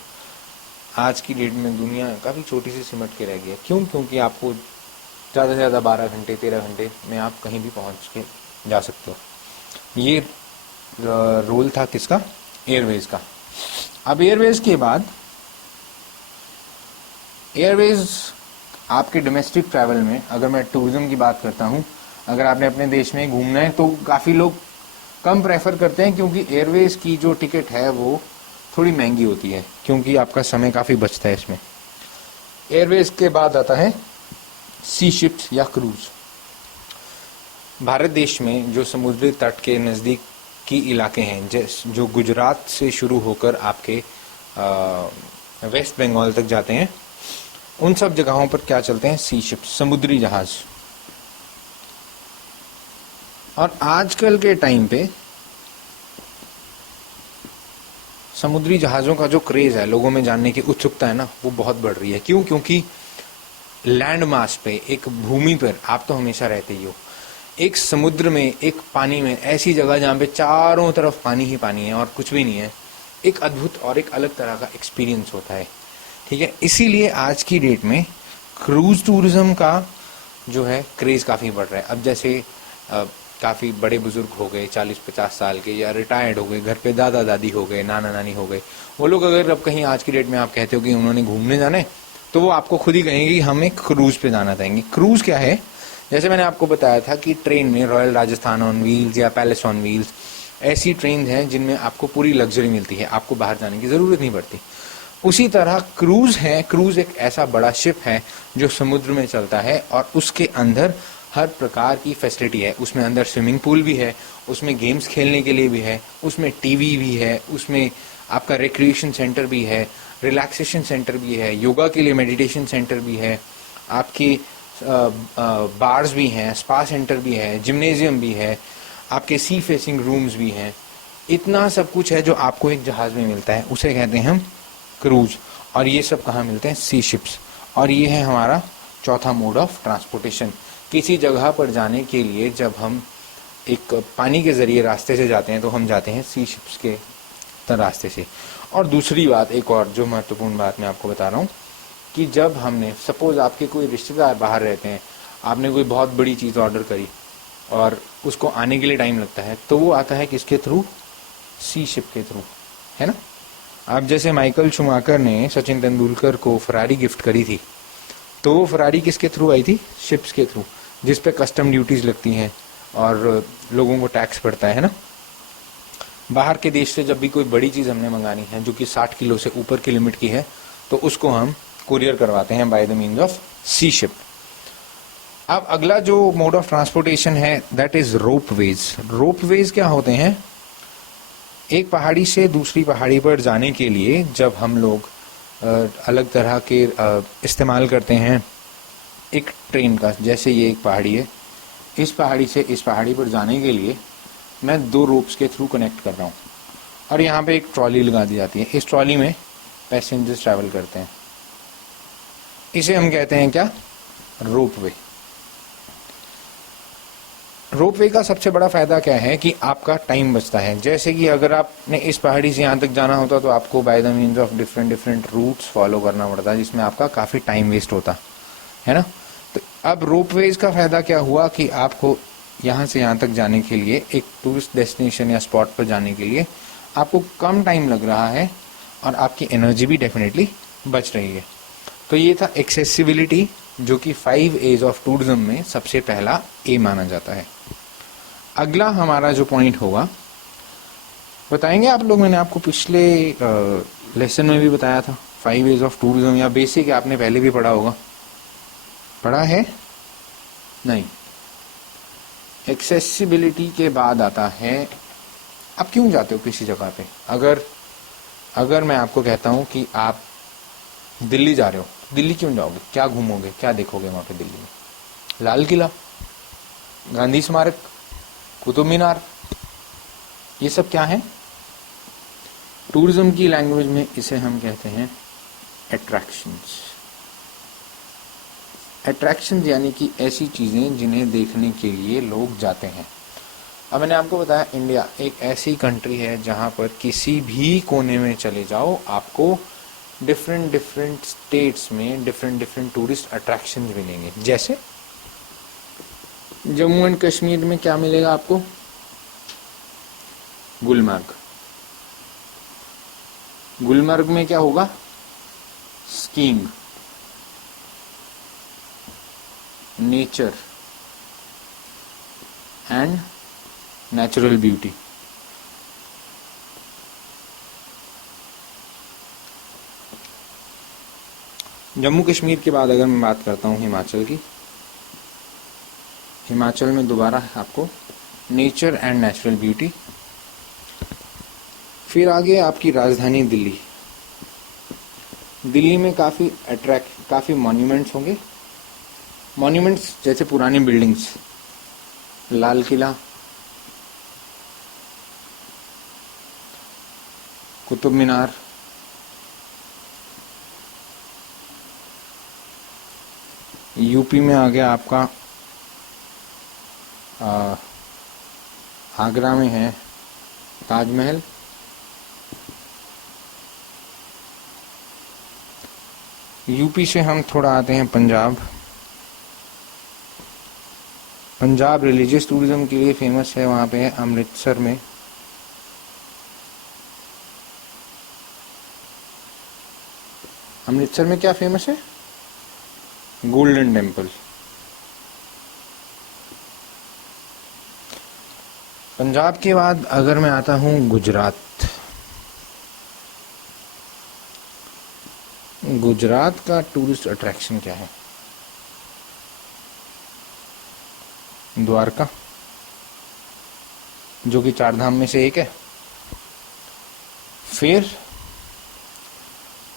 आज की डेट में दुनिया काफ़ी छोटी सी सिमट के रह गई है। क्यों? क्योंकि आपको ज़्यादा से ज़्यादा 12 घंटे 13 घंटे में आप कहीं भी पहुंच के जा सकते हो। ये रोल था किसका? एयरवेज का। अब एयरवेज के बाद एयरवेज आपके डोमेस्टिक ट्रैवल में, अगर मैं टूरिज्म की बात करता हूँ, अगर आपने अपने देश में घूमना है तो काफ़ी लोग कम प्रेफर करते हैं, क्योंकि एयरवेज की जो टिकट है वो थोड़ी महंगी होती है, क्योंकि आपका समय काफ़ी बचता है इसमें। एयरवेज के बाद आता है सी शिप्स या क्रूज। भारत देश में जो समुद्री तट के नज़दीक की इलाके हैं, जो गुजरात से शुरू होकर आपके वेस्ट बंगाल तक जाते हैं, उन सब जगहों पर क्या चलते हैं? सी शिप्स, समुद्री जहाज। और आजकल के टाइम पे समुद्री जहाज़ों का जो क्रेज है, लोगों में जानने की उत्सुकता है ना, वो बहुत बढ़ रही है। क्यों? क्योंकि लैंड मास पे, एक भूमि पर आप तो हमेशा रहते ही हो, एक समुद्र में, एक पानी में, ऐसी जगह जहाँ पे चारों तरफ पानी ही पानी है और कुछ भी नहीं है, एक अद्भुत और एक अलग तरह का एक्सपीरियंस होता है। ठीक है, इसीलिए आज की डेट में क्रूज टूरिज्म का जो है क्रेज काफ़ी बढ़ रहा है। अब जैसे काफ़ी बड़े बुजुर्ग हो गए 40-50 साल के, या रिटायर्ड हो गए, घर पे दादा दादी हो गए, नाना नानी हो गए, वो लोग अगर अब कहीं आज की डेट में आप कहते हो कि उन्होंने घूमने जाना है, तो वो आपको खुद ही कहेंगे कि हम एक क्रूज पे जाना चाहेंगे। क्रूज क्या है? जैसे मैंने आपको बताया था कि ट्रेन में रॉयल राजस्थान ऑन व्हील्स या पैलेस ऑन व्हील्स, ऐसी ट्रेन हैं जिनमें आपको पूरी लग्जरी मिलती है, आपको बाहर जाने की ज़रूरत नहीं पड़ती। उसी तरह क्रूज है। क्रूज एक ऐसा बड़ा शिप है जो समुद्र में चलता है और उसके अंदर हर प्रकार की फैसिलिटी है। उसमें अंदर स्विमिंग पूल भी है, उसमें गेम्स खेलने के लिए भी है, उसमें टीवी भी है, उसमें आपका रिक्रिएशन सेंटर भी है, रिलैक्सेशन सेंटर भी है, योगा के लिए मेडिटेशन सेंटर भी है, आपकी बार्स भी हैं, स्पा सेंटर भी है, जिम्नेजियम भी है, आपके सी फेसिंग रूम्स भी हैं। इतना सब कुछ है जो आपको एक जहाज़ में मिलता है, उसे कहते हैं हम क्रूज। और ये सब कहाँ मिलते हैं? सी शिप्स। और ये है हमारा चौथा मोड ऑफ ट्रांसपोर्टेशन। किसी जगह पर जाने के लिए जब हम एक पानी के ज़रिए रास्ते से जाते हैं तो हम जाते हैं सी शिप्स के रास्ते से। और दूसरी बात, एक और जो महत्वपूर्ण बात मैं आपको बता रहा हूँ, कि जब हमने, सपोज़ आपके कोई रिश्तेदार बाहर रहते हैं, आपने कोई बहुत बड़ी चीज़ ऑर्डर करी और उसको आने के लिए टाइम लगता है, तो वो आता है किसके थ्रू? सी शिप के थ्रू, है ना। अब जैसे माइकल शूमाकर ने सचिन तेंदुलकर को फरारी गिफ्ट करी थी, तो वो फरारी किसके थ्रू आई थी? शिप्स के थ्रू, जिस पे कस्टम ड्यूटीज़ लगती हैं और लोगों को टैक्स पड़ता है ना। बाहर के देश से जब भी कोई बड़ी चीज़ हमने मंगानी है जो कि 60 किलो से ऊपर की लिमिट की है, तो उसको हम कुरियर करवाते हैं by the means of sea ship. अब अगला जो मोड ऑफ ट्रांसपोर्टेशन है दैट इज रोपवेज। रोपवेज क्या होते हैं? एक पहाड़ी से दूसरी पहाड़ी पर जाने के लिए जब हम लोग अलग तरह के इस्तेमाल करते हैं एक ट्रेन का, जैसे ये एक पहाड़ी है, इस पहाड़ी से इस पहाड़ी पर जाने के लिए मैं 2 रोप्स के थ्रू कनेक्ट कर रहा हूँ और यहाँ पे एक ट्रॉली लगा दी जाती है। इस ट्रॉली में पैसेंजर्स ट्रैवल करते हैं, इसे हम कहते हैं क्या? रोपवे। रोपवे का सबसे बड़ा फायदा क्या है कि आपका टाइम बचता है। जैसे कि अगर आपने इस पहाड़ी से यहाँ तक जाना होता तो आपको by the means of different routes follow करना पड़ता, जिसमें आपका काफ़ी टाइम वेस्ट होता है ना। तो अब रोपवेज का फायदा क्या हुआ कि आपको यहाँ से यहाँ तक जाने के लिए, एक टूरिस्ट डेस्टिनेशन या स्पॉट पर जाने के लिए आपको कम टाइम लग रहा है और आपकी एनर्जी भी डेफिनेटली बच रही है। तो ये था एक्सेसिबिलिटी, जो कि 5 एज ऑफ टूरिज्म में सबसे पहला ए माना जाता है। अगला हमारा जो पॉइंट होगा, बताएंगे आप लोग, मैंने आपको पिछले लेसन में भी बताया था 5 एज ऑफ टूरिज्म, या बेसिक आपने पहले भी पढ़ा होगा, पढ़ा है नहीं। एक्सेसिबिलिटी के बाद आता है आप क्यों जाते हो किसी जगह पे। अगर मैं आपको कहता हूं कि आप दिल्ली जा रहे हो, दिल्ली क्यों जाओगे, क्या घूमोगे, क्या देखोगे वहां पे दिल्ली में? लाल किला, गांधी स्मारक, कुतुब मीनार, ये सब क्या है? टूरिज्म की लैंग्वेज में इसे हम कहते हैं अट्रैक्शंस। अट्रैक्शंस यानी कि ऐसी चीजें जिन्हें देखने के लिए लोग जाते हैं। अब मैंने आपको बताया इंडिया एक ऐसी कंट्री है जहां पर किसी भी कोने में चले जाओ आपको डिफरेंट स्टेट्स में डिफरेंट टूरिस्ट अट्रैक्शंस मिलेंगे। जैसे जम्मू एंड कश्मीर में क्या मिलेगा आपको? गुलमर्ग। गुलमर्ग में क्या होगा? Skiing, nature and natural beauty. Jammu Kashmir के बाद अगर मैं बात करता हूँ हिमाचल की, हिमाचल में दोबारा आपको नेचर एंड नेचुरल ब्यूटी। फिर आगे आपकी राजधानी दिल्ली। दिल्ली में काफ़ी मॉन्यूमेंट्स होंगे। मॉन्यूमेंट्स जैसे पुरानी बिल्डिंग्स, लाल किला, कुतुब मीनार, यूपी में आ गया आपका आगरा में है ताजमहल। यूपी से हम थोड़ा आते हैं पंजाब। पंजाब रिलीजियस टूरिज्म के लिए फेमस है, वहाँ पे है अमृतसर में अमृतसर में क्या फेमस है? Golden temple. पंजाब के बाद अगर मैं आता हूँ गुजरात। गुजरात का टूरिस्ट अट्रैक्शन क्या है? द्वारका, जो कि 4 धाम में से एक है। फिर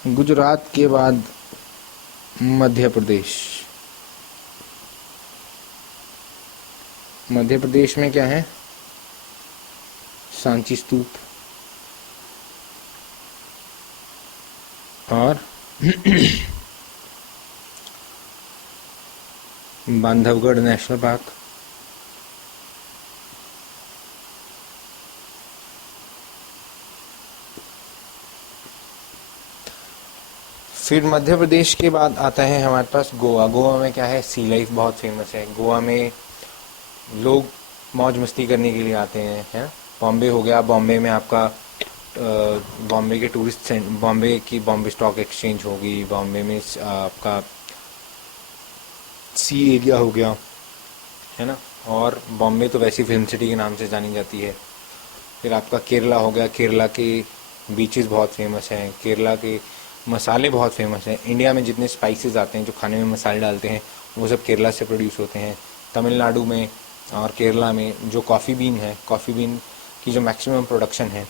गुजरात के बाद मध्य प्रदेश। मध्य प्रदेश में क्या है? सांची स्तूप और बांधवगढ़ नेशनल पार्क। फिर मध्य प्रदेश के बाद आता है हमारे पास गोवा। गोवा में क्या है? सी लाइफ बहुत फेमस है। गोवा में लोग मौज मस्ती करने के लिए आते हैं, है। बॉम्बे हो गया, बॉम्बे में आपका बॉम्बे के टूरिस्ट, बॉम्बे की बॉम्बे स्टॉक एक्सचेंज होगी, बॉम्बे में आपका सी एरिया हो गया, है ना। और बॉम्बे तो वैसी फिल्म सिटी के नाम से जानी जाती है। फिर आपका केरला हो गया, केरला के बीचेस बहुत फेमस हैं, केरला के मसाले बहुत फेमस हैं। इंडिया में जितने स्पाइसेस आते हैं, जो खाने में मसाले डालते हैं, वो सब केरला से प्रोड्यूस होते हैं। तमिलनाडु में और केरला में जो कॉफ़ी बीन है, कॉफ़ी बीन की जो मैक्सिमम प्रोडक्शन है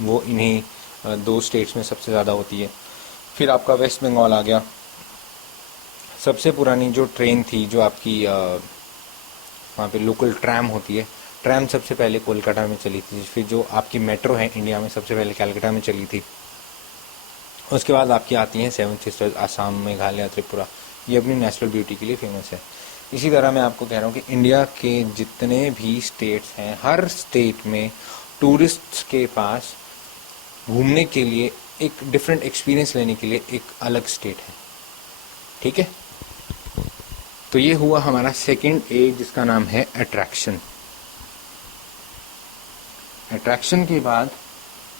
वो इन्हीं 2 स्टेट्स में सबसे ज़्यादा होती है। फिर आपका वेस्ट बंगाल आ गया। सबसे पुरानी जो ट्रेन थी, जो आपकी वहाँ पे लोकल ट्रैम होती है, ट्रैम सबसे पहले कोलकाता में चली थी। फिर जो आपकी मेट्रो है इंडिया में, सबसे पहले कलकत्ता में चली थी। उसके बाद आपकी आती हैं 7 सिस्टर्स, आसाम, मेघालय, त्रिपुरा। ये अपनी नेचुरल ब्यूटी के लिए फेमस है। इसी तरह मैं आपको कह रहा हूँ कि इंडिया के जितने भी स्टेट्स हैं, हर स्टेट में टूरिस्ट के पास घूमने के लिए, एक डिफरेंट एक्सपीरियंस लेने के लिए एक अलग स्टेट है। ठीक है। तो ये हुआ हमारा सेकंड ए, जिसका नाम है अट्रैक्शन। अट्रैक्शन के बाद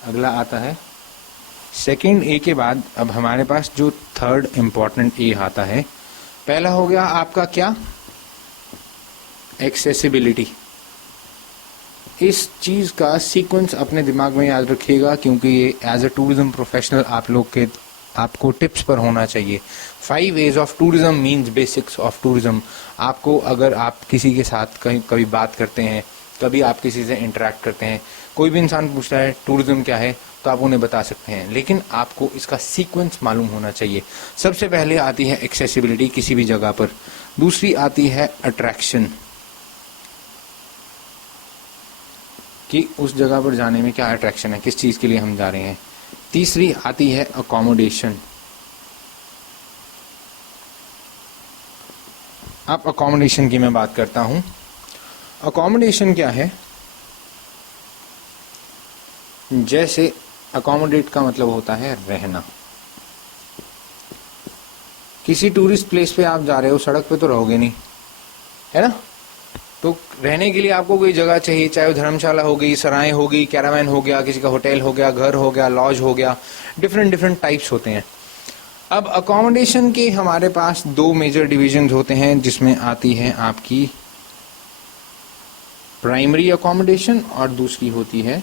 अगला आता है सेकंड ए के बाद अब हमारे पास जो थर्ड इंपॉर्टेंट ए आता है। पहला हो गया आपका क्या, एक्सेसिबिलिटी। इस चीज का सीक्वेंस अपने दिमाग में याद रखिएगा, क्योंकि ये एज अ टूरिज्म प्रोफेशनल आपको टिप्स पर होना चाहिए। 5 A's of tourism means basics of tourism. आपको अगर आप किसी के साथ कभी बात करते हैं, कभी आप किसी से इंटरेक्ट करते हैं, कोई भी इंसान पूछता है टूरिज्म क्या है, तो आप उन्हें बता सकते हैं, लेकिन आपको इसका सीक्वेंस मालूम होना चाहिए। सबसे पहले आती है एक्सेसिबिलिटी किसी भी जगह पर, दूसरी आती है अट्रैक्शन कि उस जगह पर जाने में क्या अट्रैक्शन है, किस चीज के लिए हम जा रहे हैं। तीसरी आती है अकोमोडेशन। अब अकोमोडेशन की मैं बात करता हूं। अकोमोडेशन क्या है, जैसे अकोमोडेट का मतलब होता है रहना। किसी टूरिस्ट प्लेस पे आप जा रहे हो, सड़क पे तो रहोगे नहीं, है ना, तो रहने के लिए आपको कोई जगह चाहिए, चाहे वो धर्मशाला हो गई, सराय हो गई, कैरावैन हो गया, किसी का होटल हो गया, घर हो गया, लॉज हो गया, डिफरेंट टाइप्स होते हैं। अब अकोमोडेशन के हमारे पास 2 मेजर डिविजन होते हैं, जिसमें आती है आपकी प्राइमरी अकोमोडेशन और दूसरी होती है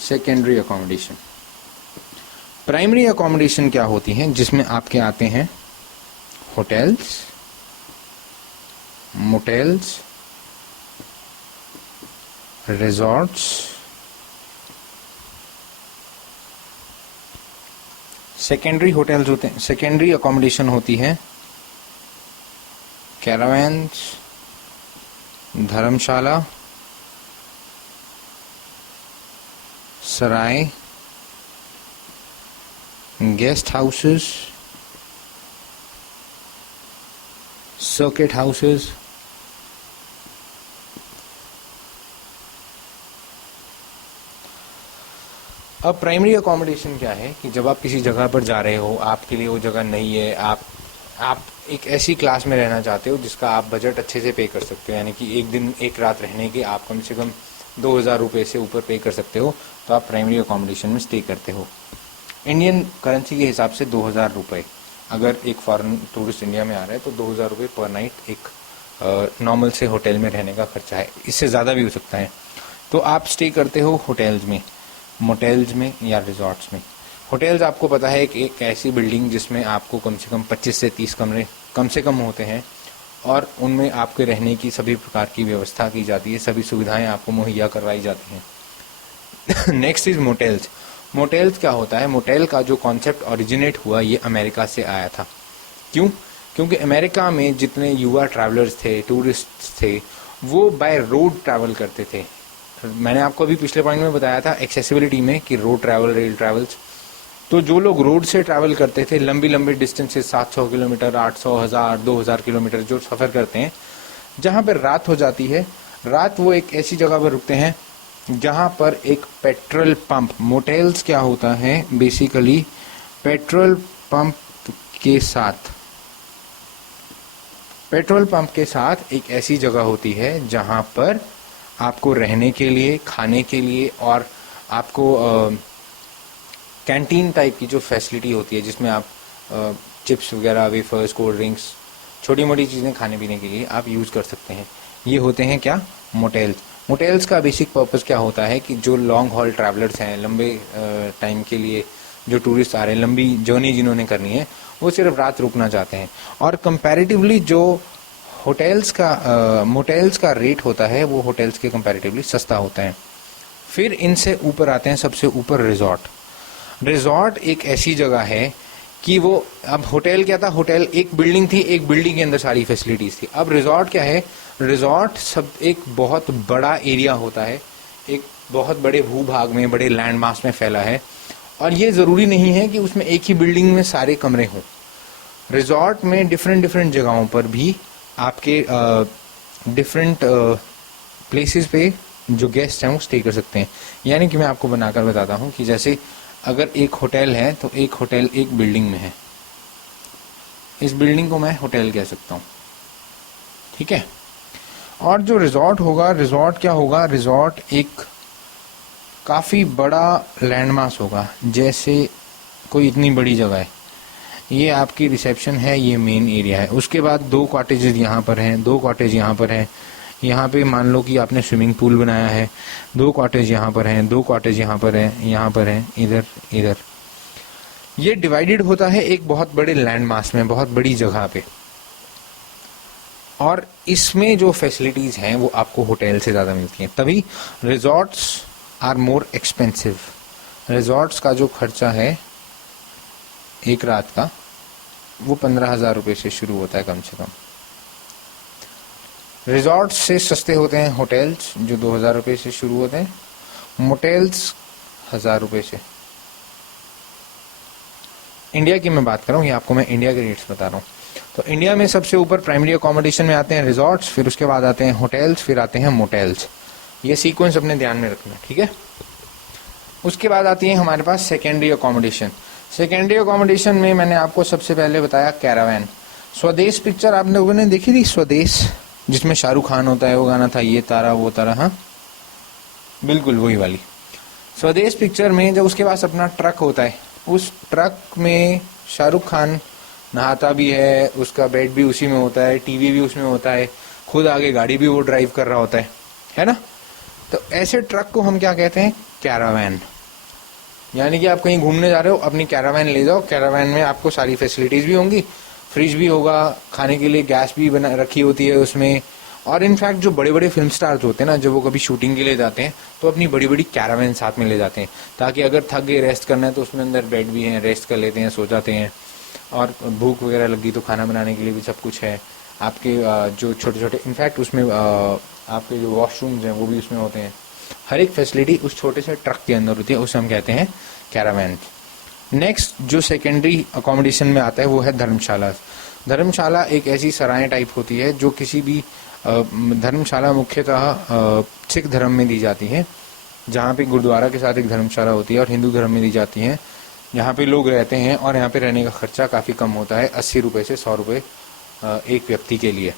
सेकेंडरी अकोमोडेशन। प्राइमरी अकोमोडेशन क्या होती है, जिसमें आपके आते हैं hotels, motels, resorts, secondary hotels होते हैं, सेकेंडरी अकोमोडेशन होती है कैरावैन्स, धर्मशाला, सराय, गेस्ट हाउसेस, सर्किट हाउसेस, अब प्राइमरी अकोमोडेशन क्या है कि जब आप किसी जगह पर जा रहे हो, आपके लिए वो जगह नहीं है, आप एक ऐसी क्लास में रहना चाहते हो जिसका आप बजट अच्छे से पे कर सकते हो, यानी कि एक दिन एक रात रहने के आप कम से कम 2000 रुपये से ऊपर पे कर सकते हो, तो आप प्राइमरी अकोमोडेशन में स्टे करते हो। इंडियन करेंसी के हिसाब से 2000 रुपये, अगर एक फॉरेन टूरिस्ट इंडिया में आ रहा है तो 2000 रुपये पर नाइट एक नॉर्मल से होटल में रहने का खर्चा है, इससे ज़्यादा भी हो सकता है। तो आप स्टे करते हो होटल्स में, मोटेल्स में या रिजॉर्ट्स में। होटल्स आपको पता है एक ऐसी बिल्डिंग जिसमें आपको कम से कम 25 से 30 कमरे कम से कम होते हैं, और उनमें आपके रहने की सभी प्रकार की व्यवस्था की जाती है, सभी सुविधाएं आपको मुहैया करवाई जाती हैं। Next is motels. मोटेल्स क्या होता है, मोटेल का जो कॉन्सेप्ट ओरिजिनेट हुआ ये अमेरिका से आया था। क्यों? क्योंकि अमेरिका में जितने युवा ट्रैवलर्स थे, टूरिस्ट थे, वो बाय रोड ट्रैवल करते थे। मैंने आपको अभी पिछले पॉइंट में बताया था एक्सेसिबिलिटी में कि रोड ट्रैवल, रेल ट्रैवल्स, तो जो लोग रोड से ट्रैवल करते थे लंबी लंबी डिस्टेंसेस, 700 किलोमीटर, 800, 1000, 2000 किलोमीटर जो सफ़र करते हैं, जहाँ पर रात हो जाती है, रात वो एक ऐसी जगह पर रुकते हैं जहाँ पर एक पेट्रोल पंप, मोटेल्स क्या होता है बेसिकली पेट्रोल पंप के साथ एक ऐसी जगह होती है जहाँ पर आपको रहने के लिए, खाने के लिए और आपको कैंटीन टाइप की जो फैसिलिटी होती है, जिसमें आप चिप्स वगैरह, वेफर्स, कोल्ड ड्रिंक्स, छोटी मोटी चीज़ें खाने पीने के लिए आप यूज़ कर सकते हैं। ये होते हैं क्या, मोटेल्स। मोटेल्स का बेसिक पर्पस क्या होता है कि जो लॉन्ग हॉल ट्रैवलर्स हैं, लंबे टाइम के लिए जो टूरिस्ट आ रहे हैं, लंबी जर्नी जिन्होंने करनी है, वो सिर्फ रात रुकना चाहते हैं। और कंपैरेटिवली जो मोटेल्स का रेट होता है वो होटल्स के कंपैरेटिवली सस्ता होता है। फिर इनसे ऊपर आते हैं, सबसे ऊपर रिजॉर्ट। रिजॉर्ट एक ऐसी जगह है कि वो, अब होटल क्या था, होटल एक बिल्डिंग थी, एक बिल्डिंग के अंदर सारी फैसिलिटीज थी। अब रिजॉर्ट क्या है, रिजॉर्ट सब एक बहुत बड़ा एरिया होता है, एक बहुत बड़े भूभाग में, बड़े लैंड मास में फैला है, और ये ज़रूरी नहीं है कि उसमें एक ही बिल्डिंग में सारे कमरे हों। रिजॉर्ट में डिफरेंट जगहों पर भी आपके डिफरेंट प्लेसेस पे जो गेस्ट हैं वो स्टे कर सकते हैं। यानी कि मैं आपको बनाकर बताता हूँ कि जैसे अगर एक होटल है तो एक होटल एक बिल्डिंग में है, इस बिल्डिंग को मैं होटल कह सकता हूँ, ठीक है। और जो रिजॉर्ट होगा, रिजॉर्ट क्या होगा, रिजॉर्ट एक काफ़ी बड़ा लैंडमास होगा, जैसे कोई इतनी बड़ी जगह है, ये आपकी रिसेप्शन है, ये मेन एरिया है, उसके बाद 2 कॉटेजेस यहाँ पर हैं, 2 कॉटेज यहाँ पर हैं, यहाँ पे मान लो कि आपने स्विमिंग पूल बनाया है, 2 कॉटेज यहाँ पर हैं, 2 कॉटेज यहाँ पर हैं, यहाँ पर हैं, इधर इधर। ये डिवाइडेड होता है एक बहुत बड़े लैंडमास में, बहुत बड़ी जगह पे, और इसमें जो फैसिलिटीज हैं वो आपको होटल से ज़्यादा मिलती हैं। तभी resorts are more expensive. Resorts का जो खर्चा है एक रात का, वो 15,000 रुपये से शुरू होता है कम से कम। रिजॉर्ट्स से सस्ते होते हैं होटल्स, जो 2,000 रुपये से शुरू होते हैं, मोटेल्स 1,000 रुपये से। इंडिया की मैं बात कर रहा हूँ, ये आपको मैं इंडिया के रेट्स बता रहा हूँ। तो इंडिया में सबसे ऊपर प्राइमरी अकोमोडेशन में आते हैं रिजॉर्ट्स, फिर उसके बाद आते हैं होटल्स, फिर आते हैं मोटेल्स। ये सीक्वेंस अपने ध्यान में रखना, ठीक है। उसके बाद आती है हमारे पास सेकेंडरी अकोमोडेशन। सेकेंडरी अकोमोडेशन में मैंने आपको सबसे पहले बताया कैरावैन। स्वदेश पिक्चर आप लोगों ने देखी थी, स्वदेश, जिसमें शाहरुख खान होता है, वो गाना था ये तारा वो तारा, हाँ बिल्कुल वही वाली स्वदेश पिक्चर में। जब उसके पास अपना ट्रक होता है, उस ट्रक में शाहरुख खान नहाता भी है, उसका बेड भी उसी में होता है, टीवी भी उसमें होता है, खुद आगे गाड़ी भी वो ड्राइव कर रहा होता है ना। तो ऐसे ट्रक को हम क्या कहते हैं, कैरावैन। यानी कि आप कहीं घूमने जा रहे हो, अपनी कैरावैन ले जाओ, कैरावैन में आपको सारी फैसिलिटीज भी होंगी, फ्रिज भी होगा, खाने के लिए गैस भी बना रखी होती है उसमें। और इनफैक्ट जो बड़े बड़े फिल्म स्टार्स होते हैं ना, जब वो कभी शूटिंग के लिए जाते हैं तो अपनी बड़ी बड़ी कैरावैन साथ में ले जाते हैं, ताकि अगर थक गए, रेस्ट करना है, तो उसमें अंदर बेड भी है, रेस्ट कर लेते हैं, सो जाते हैं। और भूख वगैरह लगी तो खाना बनाने के लिए भी सब कुछ है। आपके जो छोटे छोटे, इनफैक्ट उसमें आपके जो वॉशरूम्स हैं वो भी उसमें होते हैं। हर एक फैसिलिटी उस छोटे से ट्रक के अंदर होती है, उसे हम कहते हैं कैरावैन। नेक्स्ट जो सेकेंडरी अकोमोडेशन में आता है वो है धर्मशाला। धर्मशाला एक ऐसी सराय टाइप होती है जो किसी भी धर्मशाला मुख्यतः सिख धर्म में दी जाती है, जहाँ पे गुरुद्वारा के साथ एक धर्मशाला होती है, और हिंदू धर्म में दी जाती है, यहाँ पे लोग रहते हैं। और यहाँ पे रहने का खर्चा काफ़ी कम होता है, 80 रुपये से 100 रुपये एक व्यक्ति के लिए।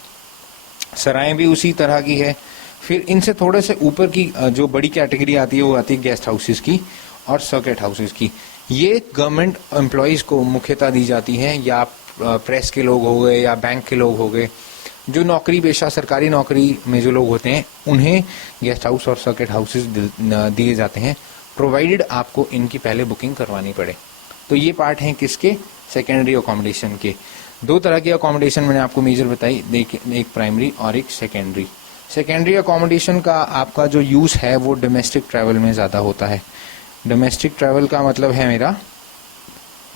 सराय भी उसी तरह की है। फिर इनसे थोड़े से ऊपर की जो बड़ी कैटेगरी आती है वो आती है गेस्ट हाउसेस की और सर्किट हाउसेस की। ये गवर्नमेंट एम्प्लॉयज़ को मुख्यतः दी जाती हैं, या प्रेस के लोग हो गए, या बैंक के लोग हो गए, जो नौकरी पेशा सरकारी नौकरी में जो लोग होते हैं, उन्हें गेस्ट हाउस और सर्किट हाउसेस दिए जाते हैं, प्रोवाइडेड आपको इनकी पहले बुकिंग करवानी पड़े। तो ये पार्ट हैं किसके, सेकेंडरी अकोमोडेशन के। 2 तरह की अकोमोडेशन मैंने आपको मेजर बताई, एक प्राइमरी और एक सेकेंडरी। सेकेंडरी अकोमोडेशन का आपका जो यूज़ है वो डोमेस्टिक ट्रैवल में ज़्यादा होता है। डोमेस्टिक ट्रैवल का मतलब है मेरा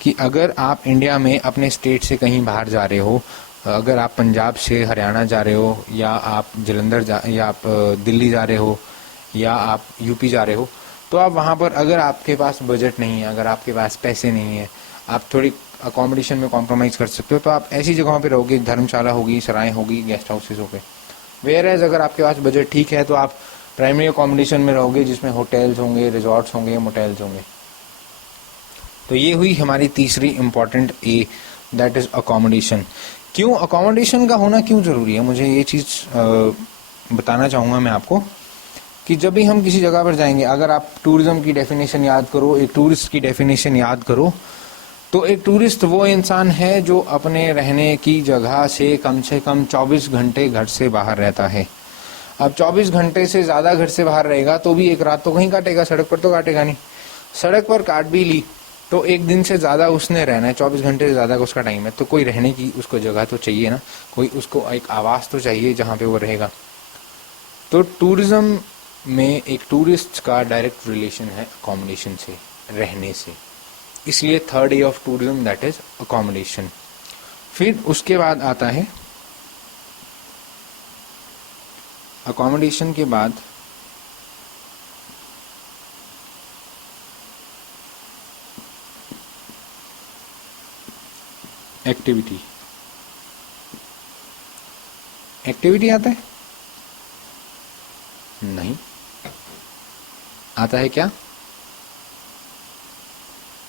कि अगर आप इंडिया में अपने स्टेट से कहीं बाहर जा रहे हो, अगर आप पंजाब से हरियाणा जा रहे हो, या आप या आप दिल्ली जा रहे हो, या आप यूपी जा रहे हो, तो आप वहाँ पर अगर आपके पास बजट नहीं है, अगर आपके पास पैसे नहीं है, आप थोड़ी अकोमोडेशन में कॉम्प्रोमाइज़ कर सकते हो, तो आप ऐसी जगहों पे रहोगे, धर्मशाला होगी, सराय होगी, गेस्ट हाउसेस हो गए। वेयर एज अगर आपके पास बजट ठीक है तो आप प्राइमरी अकोमोडेशन में रहोगे, जिसमें होटल्स होंगे, रिजॉर्ट्स होंगे, मोटेल्स होंगे। तो ये हुई हमारी तीसरी important A, that is accommodation. क्यों अकोमोडेशन का होना क्यों ज़रूरी है, मुझे ये चीज़ बताना चाहूँगा मैं आपको, कि जब भी हम किसी जगह पर जाएंगे, अगर आप टूरिज्म की डेफिनेशन याद करो, एक टूरिस्ट की डेफिनेशन याद करो, तो एक टूरिस्ट वो इंसान है जो अपने रहने की जगह से कम 24 घंटे घर से बाहर रहता है। अब 24 घंटे से ज़्यादा घर से बाहर रहेगा तो भी एक रात तो कहीं काटेगा, सड़क पर तो काटेगा नहीं। सड़क पर काट भी ली तो एक दिन से ज़्यादा उसने रहना है, 24 घंटे से ज़्यादा का उसका टाइम है, तो कोई रहने की उसको जगह तो चाहिए ना, कोई उसको एक आवास तो चाहिए जहाँ पे वो रहेगा। तो टूरिज्म में एक टूरिस्ट का डायरेक्ट रिलेशन है अकोमोडेशन से, रहने से, इसलिए third A of tourism that is accommodation. फिर उसके बाद आता है अकोमोडेशन के बाद एक्टिविटी। एक्टिविटी आता है नहीं, आता है क्या,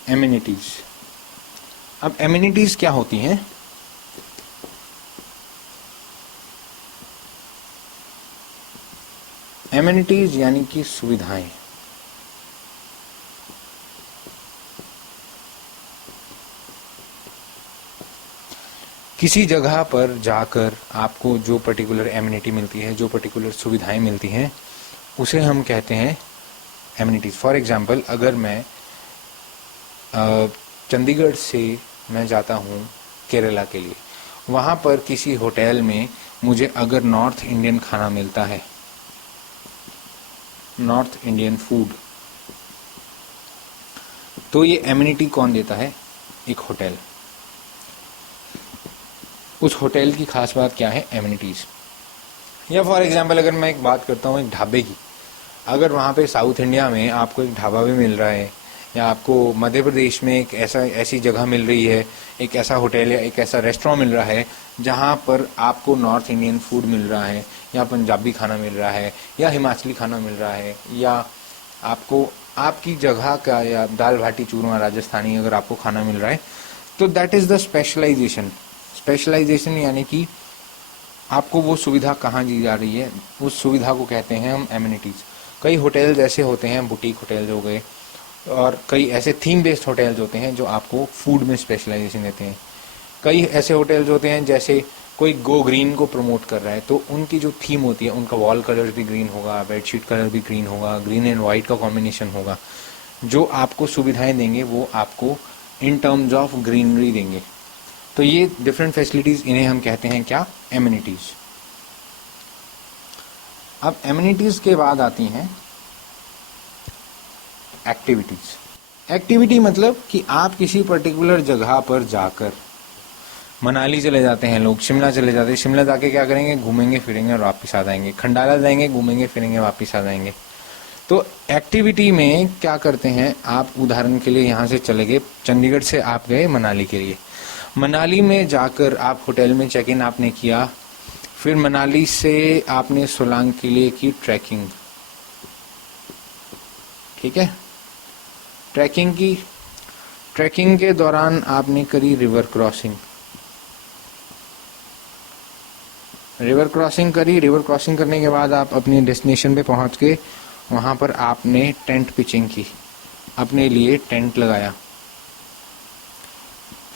एमिनिटीज। अब एमिनिटीज क्या होती हैं, एमिनिटीज यानी कि सुविधाएं। किसी जगह पर जाकर आपको जो पर्टिकुलर एमिनिटी मिलती है, जो पर्टिकुलर सुविधाएं मिलती हैं, उसे हम कहते हैं एमिनिटीज। फॉर एग्जांपल, अगर मैं चंडीगढ़ से मैं जाता हूँ केरला के लिए, वहाँ पर किसी होटल में मुझे अगर नॉर्थ इंडियन खाना मिलता है, नॉर्थ इंडियन फूड, तो ये एमिनिटी कौन देता है? एक होटल। उस होटल की खास बात क्या है? एमिनिटीज। या फॉर एग्जांपल अगर मैं एक बात करता हूँ एक ढाबे की, अगर वहाँ पे साउथ इंडिया में आपको एक ढाबा भी मिल रहा है, या आपको मध्य प्रदेश में एक ऐसी जगह मिल रही है, एक ऐसा होटल या एक ऐसा रेस्टोरेंट मिल रहा है जहाँ पर आपको नॉर्थ इंडियन फूड मिल रहा है, या पंजाबी खाना मिल रहा है, या हिमाचली खाना मिल रहा है, या आपको आपकी जगह का या दाल बाटी चूरमा राजस्थानी अगर आपको खाना मिल रहा है, तो that is the specialization. Specialization यानी कि आपको वो सुविधा कहाँ दी जा रही है, उस सुविधा को कहते हैं हम एमिनिटीज़। कई होटल्स ऐसे होते हैं, बुटीक होटल्स हो गए, और कई ऐसे थीम बेस्ड होटल्स होते हैं जो आपको फूड में स्पेशलाइजेशन देते हैं। कई ऐसे होटल्स होते हैं जैसे कोई गो ग्रीन को प्रमोट कर रहा है, तो उनकी जो थीम होती है, उनका वॉल कलर भी ग्रीन होगा, बेडशीट कलर भी ग्रीन होगा, ग्रीन एंड वाइट का कॉम्बिनेशन होगा। जो आपको सुविधाएं देंगे वो आपको इन टर्म्स ऑफ ग्रीनरी देंगे। तो ये डिफरेंट फैसिलिटीज़, इन्हें हम कहते हैं क्या? एमिनिटीज़। अब एमिनिटीज़ के बाद आती हैं एक्टिविटीज़। एक्टिविटी मतलब कि आप किसी पर्टिकुलर जगह पर जाकर, मनाली चले जाते हैं लोग, शिमला चले जाते हैं, शिमला जाके क्या करेंगे? घूमेंगे फिरेंगे और वापस आ जाएंगे। खंडाला जाएंगे, घूमेंगे फिरेंगे, वापस आ जाएंगे। तो एक्टिविटी में क्या करते हैं? आप उदाहरण के लिए यहाँ से चले गए, चंडीगढ़ से आप गए मनाली के लिए। मनाली में जाकर आप होटल में चेक इन आपने किया, फिर मनाली से आपने सोलांग के लिए की ट्रैकिंग। ठीक है, ट्रैकिंग के दौरान आपने करी रिवर क्रॉसिंग। रिवर क्रॉसिंग करने के बाद आप अपनी डेस्टिनेशन पे पहुंच के वहां पर आपने टेंट पिचिंग की, अपने लिए टेंट लगाया।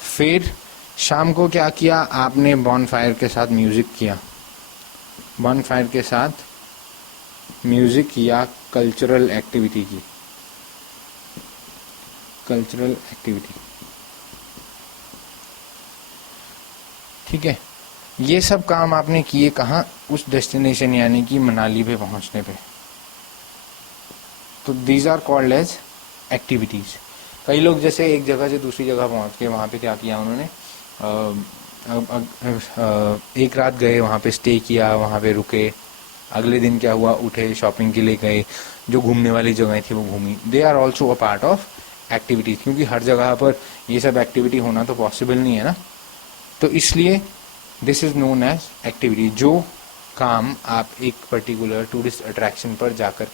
फिर शाम को क्या किया? आपने बॉनफायर के साथ म्यूजिक किया, बॉनफायर के साथ म्यूजिक किया, कल्चरल एक्टिविटी की, कल्चरल एक्टिविटी। ठीक है, ये सब काम आपने किए कहाँ? उस डेस्टिनेशन यानी कि मनाली पे पहुंचने पे। तो these are called as activities. कई लोग जैसे एक जगह से दूसरी जगह पहुंच के वहाँ पे क्या किया उन्होंने, एक रात गए, वहाँ पे स्टे किया, वहाँ पे रुके, अगले दिन क्या हुआ? उठे, शॉपिंग के लिए गए, जो घूमने वाली जगह थी वो घूमी। They are also a part of activities, क्योंकि हर जगह पर ये सब एक्टिविटी होना तो पॉसिबल नहीं है ना। तो इसलिए this is known as activity. जो काम आप एक पर्टिकुलर टूरिस्ट अट्रैक्शन पर जाकर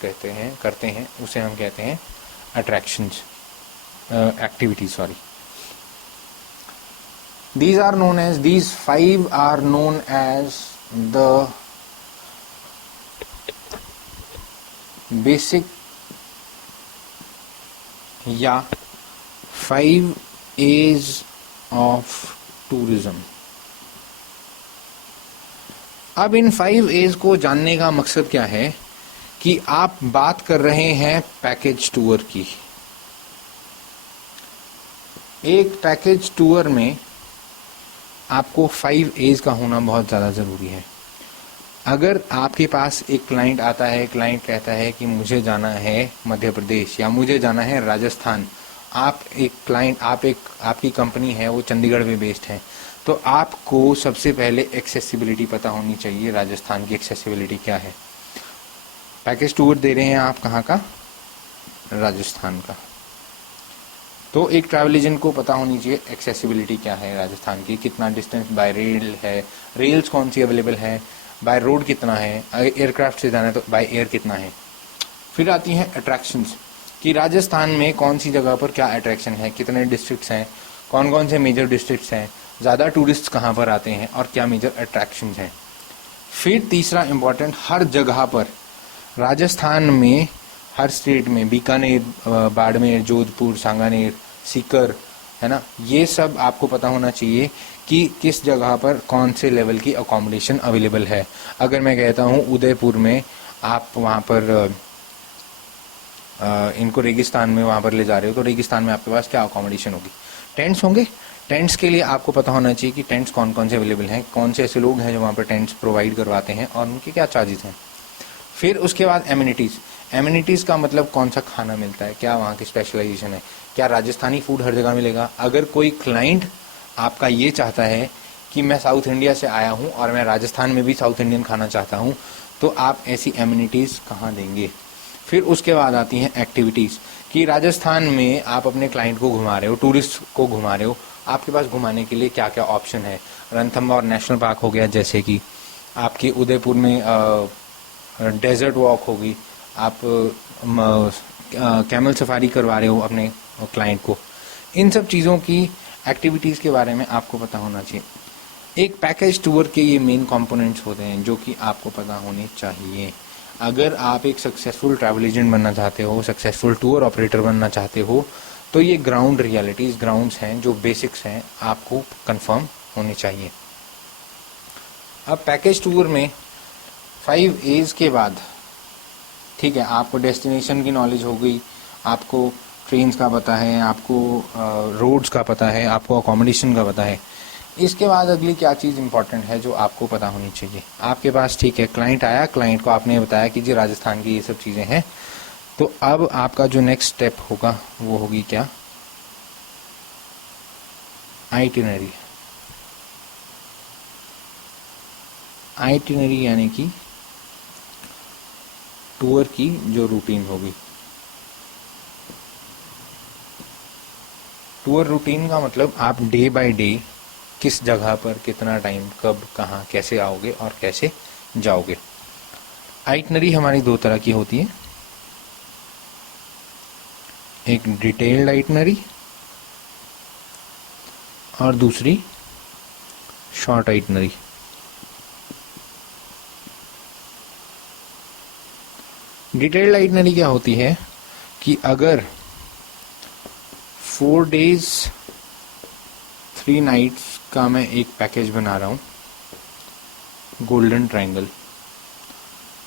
करते हैं उसे हम कहते हैं attractions, activities, sorry. These 5 are known as the basic या 5 A's of tourism। अब इन 5 A's को जानने का मकसद क्या है कि आप बात कर रहे हैं पैकेज टूर की। एक पैकेज टूर में आपको 5 A's का होना बहुत ज़्यादा ज़रूरी है। अगर आपके पास एक क्लाइंट आता है, क्लाइंट कहता है कि मुझे जाना है मध्य प्रदेश या मुझे जाना है राजस्थान, आपकी कंपनी है वो चंडीगढ़ में बेस्ड है, तो आपको सबसे पहले एक्सेसिबिलिटी पता होनी चाहिए। राजस्थान की एक्सेसिबिलिटी क्या है? पैकेज टूर दे रहे हैं आप कहाँ का? राजस्थान का। तो एक ट्रैवल एजेंट को पता होनी चाहिए एक्सेसिबिलिटी क्या है राजस्थान की, कितना डिस्टेंस बाय रेल है, रेल्स कौन सी अवेलेबल है, बाय रोड कितना है, एयरक्राफ्ट से जाना है तो बाय एयर कितना है। फिर आती हैं अट्रैक्शंस, कि राजस्थान में कौन सी जगह पर क्या अट्रैक्शन है, कितने डिस्ट्रिक्ट्स हैं, कौन कौन से मेजर डिस्ट्रिक्ट्स हैं, ज़्यादा टूरिस्ट कहाँ पर आते हैं और क्या मेजर अट्रैक्शंस हैं। फिर तीसरा इम्पॉर्टेंट, हर जगह पर राजस्थान में हर स्टेट में बीकानेर, बाड़मेर, जोधपुर, सांगानेर, सीकर, है ना, ये सब आपको पता होना चाहिए कि किस जगह पर कौन से लेवल की अकोमोडेशन अवेलेबल है। अगर मैं कहता हूँ उदयपुर में, आप वहाँ पर इनको रेगिस्तान में वहाँ पर ले जा रहे हो, तो रेगिस्तान में आपके पास क्या अकोमोडेशन होगी? टेंट्स होंगे। टेंट्स के लिए आपको पता होना चाहिए कि टेंट्स कौन कौन से अवेलेबल हैं, कौन से ऐसे लोग हैं जो वहाँ पर टेंट्स प्रोवाइड करवाते हैं और उनके क्या चार्जेस हैं। फिर उसके बाद एमिनिटीज़। एमिनिटीज़ का मतलब कौन सा खाना मिलता है, क्या वहाँ की स्पेशलाइजेशन है, क्या राजस्थानी फूड हर जगह मिलेगा। अगर कोई क्लाइंट आपका ये चाहता है कि मैं साउथ इंडिया से आया हूँ और मैं राजस्थान में भी साउथ इंडियन खाना चाहता हूँ, तो आप ऐसी एमिनिटीज़ कहाँ देंगे। फिर उसके बाद आती हैं एक्टिविटीज़, कि राजस्थान में आप अपने क्लाइंट को घुमा रहे हो, टूरिस्ट को घुमा रहे हो, आपके पास घुमाने के लिए क्या क्या ऑप्शन है। रणथंभौर नेशनल पार्क हो गया, जैसे कि आपके उदयपुर में डेजर्ट वॉक होगी, आप कैमल सफारी करवा रहे हो अपने क्लाइंट को। इन सब चीज़ों की एक्टिविटीज़ के बारे में आपको पता होना चाहिए। एक पैकेज टूर के ये मेन कंपोनेंट्स होते हैं जो कि आपको पता होने चाहिए। अगर आप एक सक्सेसफुल ट्रैवल एजेंट बनना चाहते हो, सक्सेसफुल टूर ऑपरेटर बनना चाहते हो, तो ये ग्राउंड रियलिटीज़, ग्राउंड्स हैं, जो बेसिक्स हैं, आपको कंफर्म होने चाहिए। अब पैकेज टूर में 5 A's के बाद, ठीक है, आपको डेस्टिनेशन की नॉलेज हो गई, आपको ट्रेन्स का पता है, आपको रोड्स का पता है, आपको अकोमोडेशन का पता है। इसके बाद अगली क्या चीज़ इंपॉर्टेंट है जो आपको पता होनी चाहिए। आपके पास, ठीक है, क्लाइंट आया, क्लाइंट को आपने बताया कि जी राजस्थान की ये सब चीज़ें हैं, तो अब आपका जो नेक्स्ट स्टेप होगा वो होगी क्या? आइटिनरी। आइटिनरी यानी कि टूर की जो रूटीन होगी। टूर रूटीन का मतलब आप डे बाय डे किस जगह पर कितना टाइम, कब, कहाँ, कैसे आओगे और कैसे जाओगे। आइटनरी हमारी 2 तरह की होती है, एक डिटेल्ड आइटनरी और दूसरी शॉर्ट आइटनरी। डिटेल्ड आइटनरी क्या होती है कि अगर 4 days 3 nights का मैं एक पैकेज बना रहा हूँ, गोल्डन ट्रायंगल।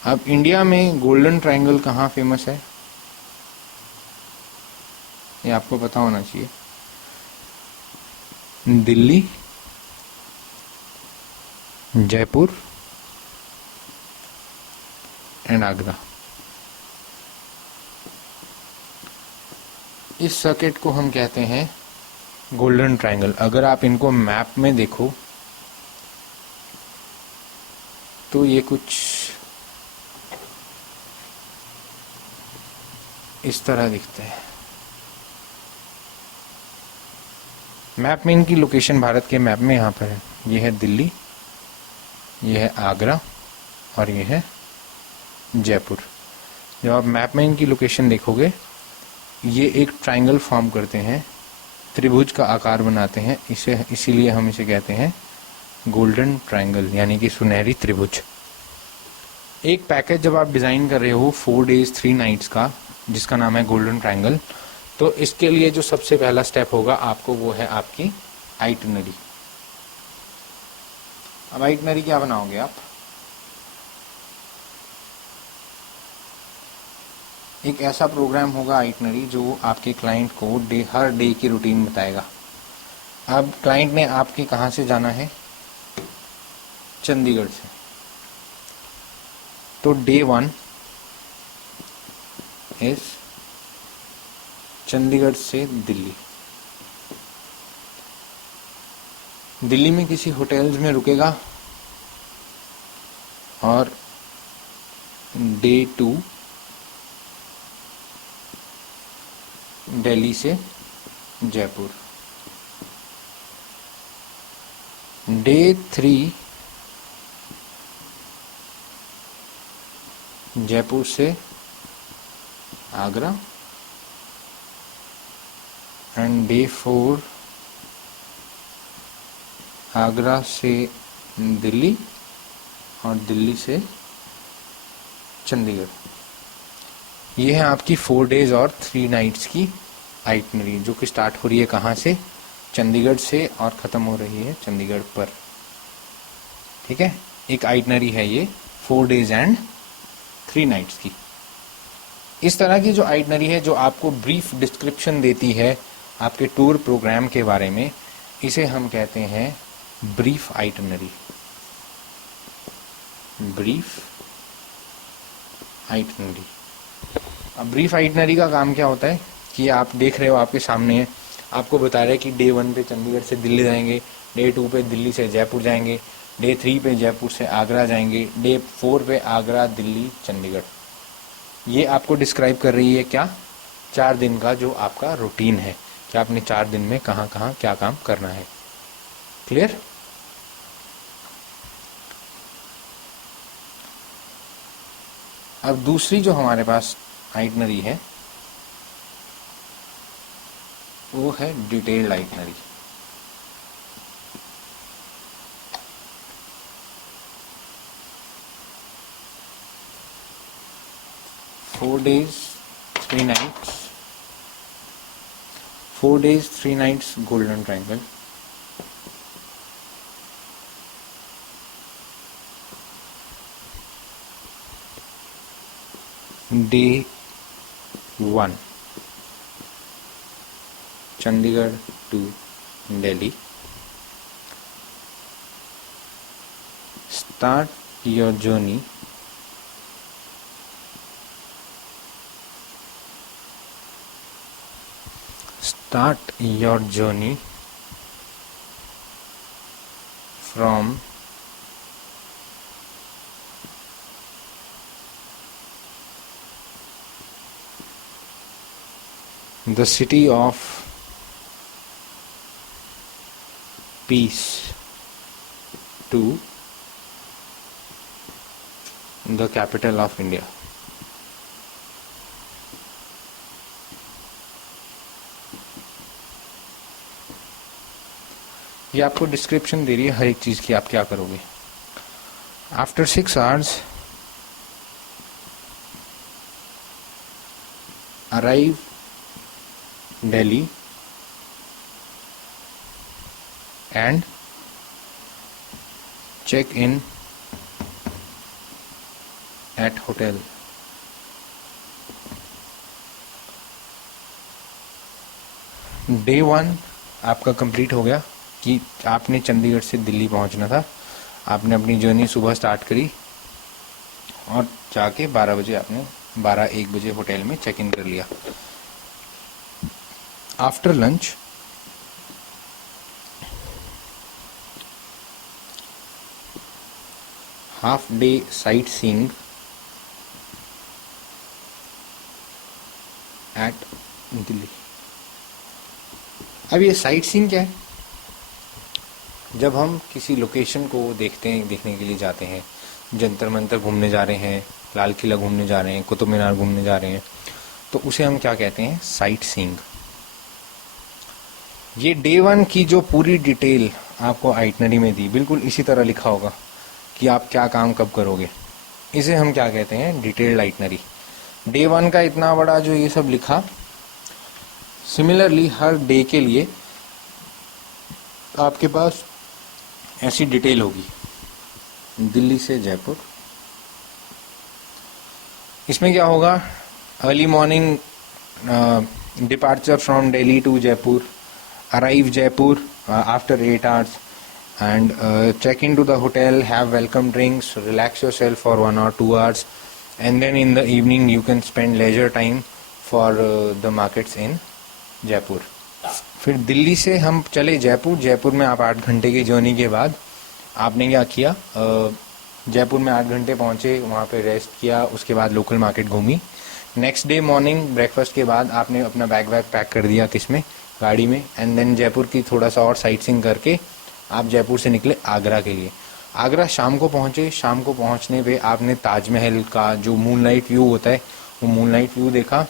अब इंडिया में गोल्डन ट्रायंगल कहाँ फेमस है, ये आपको पता होना चाहिए। दिल्ली, जयपुर एंड आगरा। इस सर्किट को हम कहते हैं गोल्डन ट्रायंगल। अगर आप इनको मैप में देखो तो ये कुछ इस तरह दिखते हैं। मैप में इनकी लोकेशन, भारत के मैप में यहाँ पर है, ये है दिल्ली, ये है आगरा और ये है जयपुर। जब आप मैप में इनकी लोकेशन देखोगे, ये एक ट्रायंगल फॉर्म करते हैं, त्रिभुज का आकार बनाते हैं, इसीलिए हम इसे कहते हैं गोल्डन ट्रायंगल, यानी कि सुनहरी त्रिभुज। एक पैकेज जब आप डिज़ाइन कर रहे हो 4 days 3 nights का, जिसका नाम है गोल्डन ट्रायंगल, तो इसके लिए जो सबसे पहला स्टेप होगा आपको, वो है आपकी आइटनरी। अब आइटनरी क्या बनाओगे आप? एक ऐसा प्रोग्राम होगा आइटनरी जो आपके क्लाइंट को हर डे की रूटीन बताएगा। अब क्लाइंट ने आपके कहाँ से जाना है? चंडीगढ़ से। तो डे 1 इज चंडीगढ़ से दिल्ली। दिल्ली में किसी होटल्स में रुकेगा और डे 2 दिल्ली से जयपुर। डे 3 जयपुर से आगरा एंड डे 4 आगरा से दिल्ली और दिल्ली से चंडीगढ़। ये है आपकी 4 डेज और 3 नाइट्स की आइटनरी, जो कि स्टार्ट हो रही है कहाँ से, चंडीगढ़ से, और ख़त्म हो रही है चंडीगढ़ पर। ठीक है, एक आइटनरी है ये 4 डेज एंड 3 नाइट्स की। इस तरह की जो आइटनरी है, जो आपको ब्रीफ डिस्क्रिप्शन देती है आपके टूर प्रोग्राम के बारे में, इसे हम कहते हैं ब्रीफ आइटनरी। Brief itinerary. अब ब्रीफ आइटनरी का काम क्या होता है कि आप देख रहे हो आपके सामने है, आपको बता रहे हैं कि डे 1 पे चंडीगढ़ से दिल्ली जाएंगे, डे 2 पे दिल्ली से जयपुर जाएंगे, डे 3 पे जयपुर से आगरा जाएंगे, डे 4 पे आगरा, दिल्ली, चंडीगढ़। ये आपको डिस्क्राइब कर रही है क्या, 4 दिन का जो आपका रूटीन है कि आपने 4 दिन में कहाँ कहाँ क्या काम करना है। क्लियर? अब दूसरी जो हमारे पास आइटनरी है वो है detailed itinerary. Four days 3 nights golden triangle. Day 1 Chandigarh to Delhi. Start your journey from the city of peace to the capital of India। ये आपको डिस्क्रिप्शन दे रही है हर एक चीज की, आप क्या करोगे। After 6 hours arrive Delhi and check in at hotel. Day 1 आपका कंप्लीट हो गया कि आपने चंडीगढ़ से दिल्ली पहुंचना था। आपने अपनी जर्नी सुबह स्टार्ट करी और जाके 12 बजे आपने 12-1 बजे होटल में चेक इन कर लिया। After lunch half day sightseeing at Delhi. अब ये साइट सीइंग क्या है? जब हम किसी लोकेशन को देखने के लिए जाते हैं, जंतर मंतर घूमने जा रहे हैं, लाल किला घूमने जा रहे हैं, कुतुब मीनार घूमने जा रहे हैं, तो उसे हम क्या कहते हैं? Sight seeing. ये डे 1 की जो पूरी डिटेल आपको आइटनरी में दी, बिल्कुल इसी तरह लिखा होगा कि आप क्या काम कब करोगे। इसे हम क्या कहते हैं? Detailed itinerary. डे 1 का इतना बड़ा जो ये सब लिखा, सिमिलरली हर डे के लिए आपके पास ऐसी डिटेल होगी। दिल्ली से जयपुर, इसमें क्या होगा? Early morning departure from Delhi to Jaipur, arrive Jaipur after 8 hours and check into the hotel, have welcome drinks, relax yourself for 1 or 2 hours, and then in the evening you can spend leisure time for the markets in Jaipur. फिर दिल्ली से हम चले जयपुर। जयपुर में आप 8 घंटे की journey के बाद आपने क्या किया? जयपुर में 8 घंटे पहुंचे, वहाँ पे रेस्ट किया, उसके बाद लोकल मार्केट घूमी। नेक्स्ट डे मॉर्निंग ब्रेकफास्ट के बाद आपने अपना बैग पैक कर दिया, किसमें? गाड़ी में। एंड देन जयपुर की थोड़ा सा और साइट सीइंग करके आप जयपुर से निकले आगरा के लिए। आगरा शाम को पहुंचे। शाम को पहुंचने पे आपने ताजमहल का जो मूनलाइट व्यू होता है वो मूनलाइट व्यू देखा।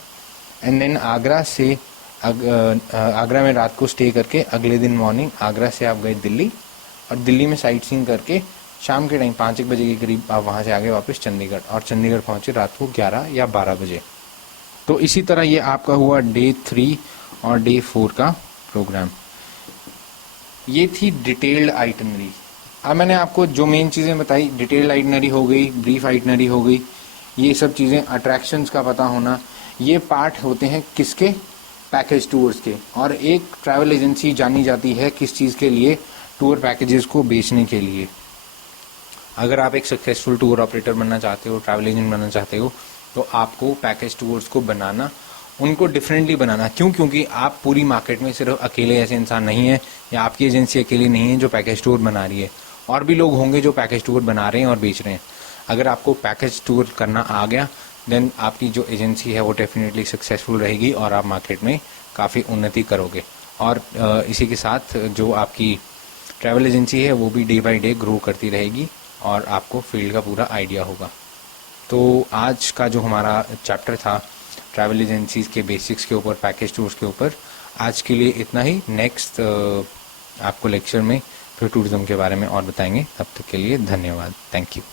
एंड देन आगरा में रात को स्टे करके अगले दिन मॉर्निंग आगरा से आप गए दिल्ली, और दिल्ली में साइट सीइंग करके शाम के टाइम 5-1 बजे के करीब आप वहाँ से आगे वापस चंडीगढ़, और चंडीगढ़ पहुँचे रात को 11 या 12 बजे। तो इसी तरह ये आपका हुआ डे 3 और डे 4 का प्रोग्राम। ये थी डिटेल्ड आइटनरी। अब मैंने आपको जो मेन चीज़ें बताई, डिटेल्ड आइटनरी हो गई, ब्रीफ आइटनरी हो गई, ये सब चीज़ें, अट्रैक्शंस का पता होना, ये पार्ट होते हैं किसके, पैकेज टूर्स के। और एक ट्रैवल एजेंसी जानी जाती है किस चीज़ के लिए, टूर पैकेजेस को बेचने के लिए। अगर आप एक सक्सेसफुल टूर ऑपरेटर बनना चाहते हो, ट्रैवल एजेंट बनना चाहते हो, तो आपको पैकेज टूर्स को बनाना, उनको डिफरेंटली बनाना। क्यों? क्योंकि आप पूरी मार्केट में सिर्फ अकेले ऐसे इंसान नहीं है, या आपकी एजेंसी अकेली नहीं है जो पैकेज टूर बना रही है, और भी लोग होंगे जो पैकेज टूर बना रहे हैं और बेच रहे हैं। अगर आपको पैकेज टूर करना आ गया, देन आपकी जो एजेंसी है वो डेफिनेटली सक्सेसफुल रहेगी और आप मार्केट में काफ़ी उन्नति करोगे। और इसी के साथ जो आपकी ट्रैवल एजेंसी है वो भी डे बाय डे ग्रो करती रहेगी और आपको फील्ड का पूरा आइडिया होगा। तो आज का जो हमारा चैप्टर था ट्रैवल एजेंसीज के बेसिक्स के ऊपर, पैकेज टूर्स के ऊपर, आज के लिए इतना ही। नेक्स्ट आपको लेक्चर में फिर टूरिज्म के बारे में और बताएंगे। तब तक के लिए धन्यवाद। Thank you.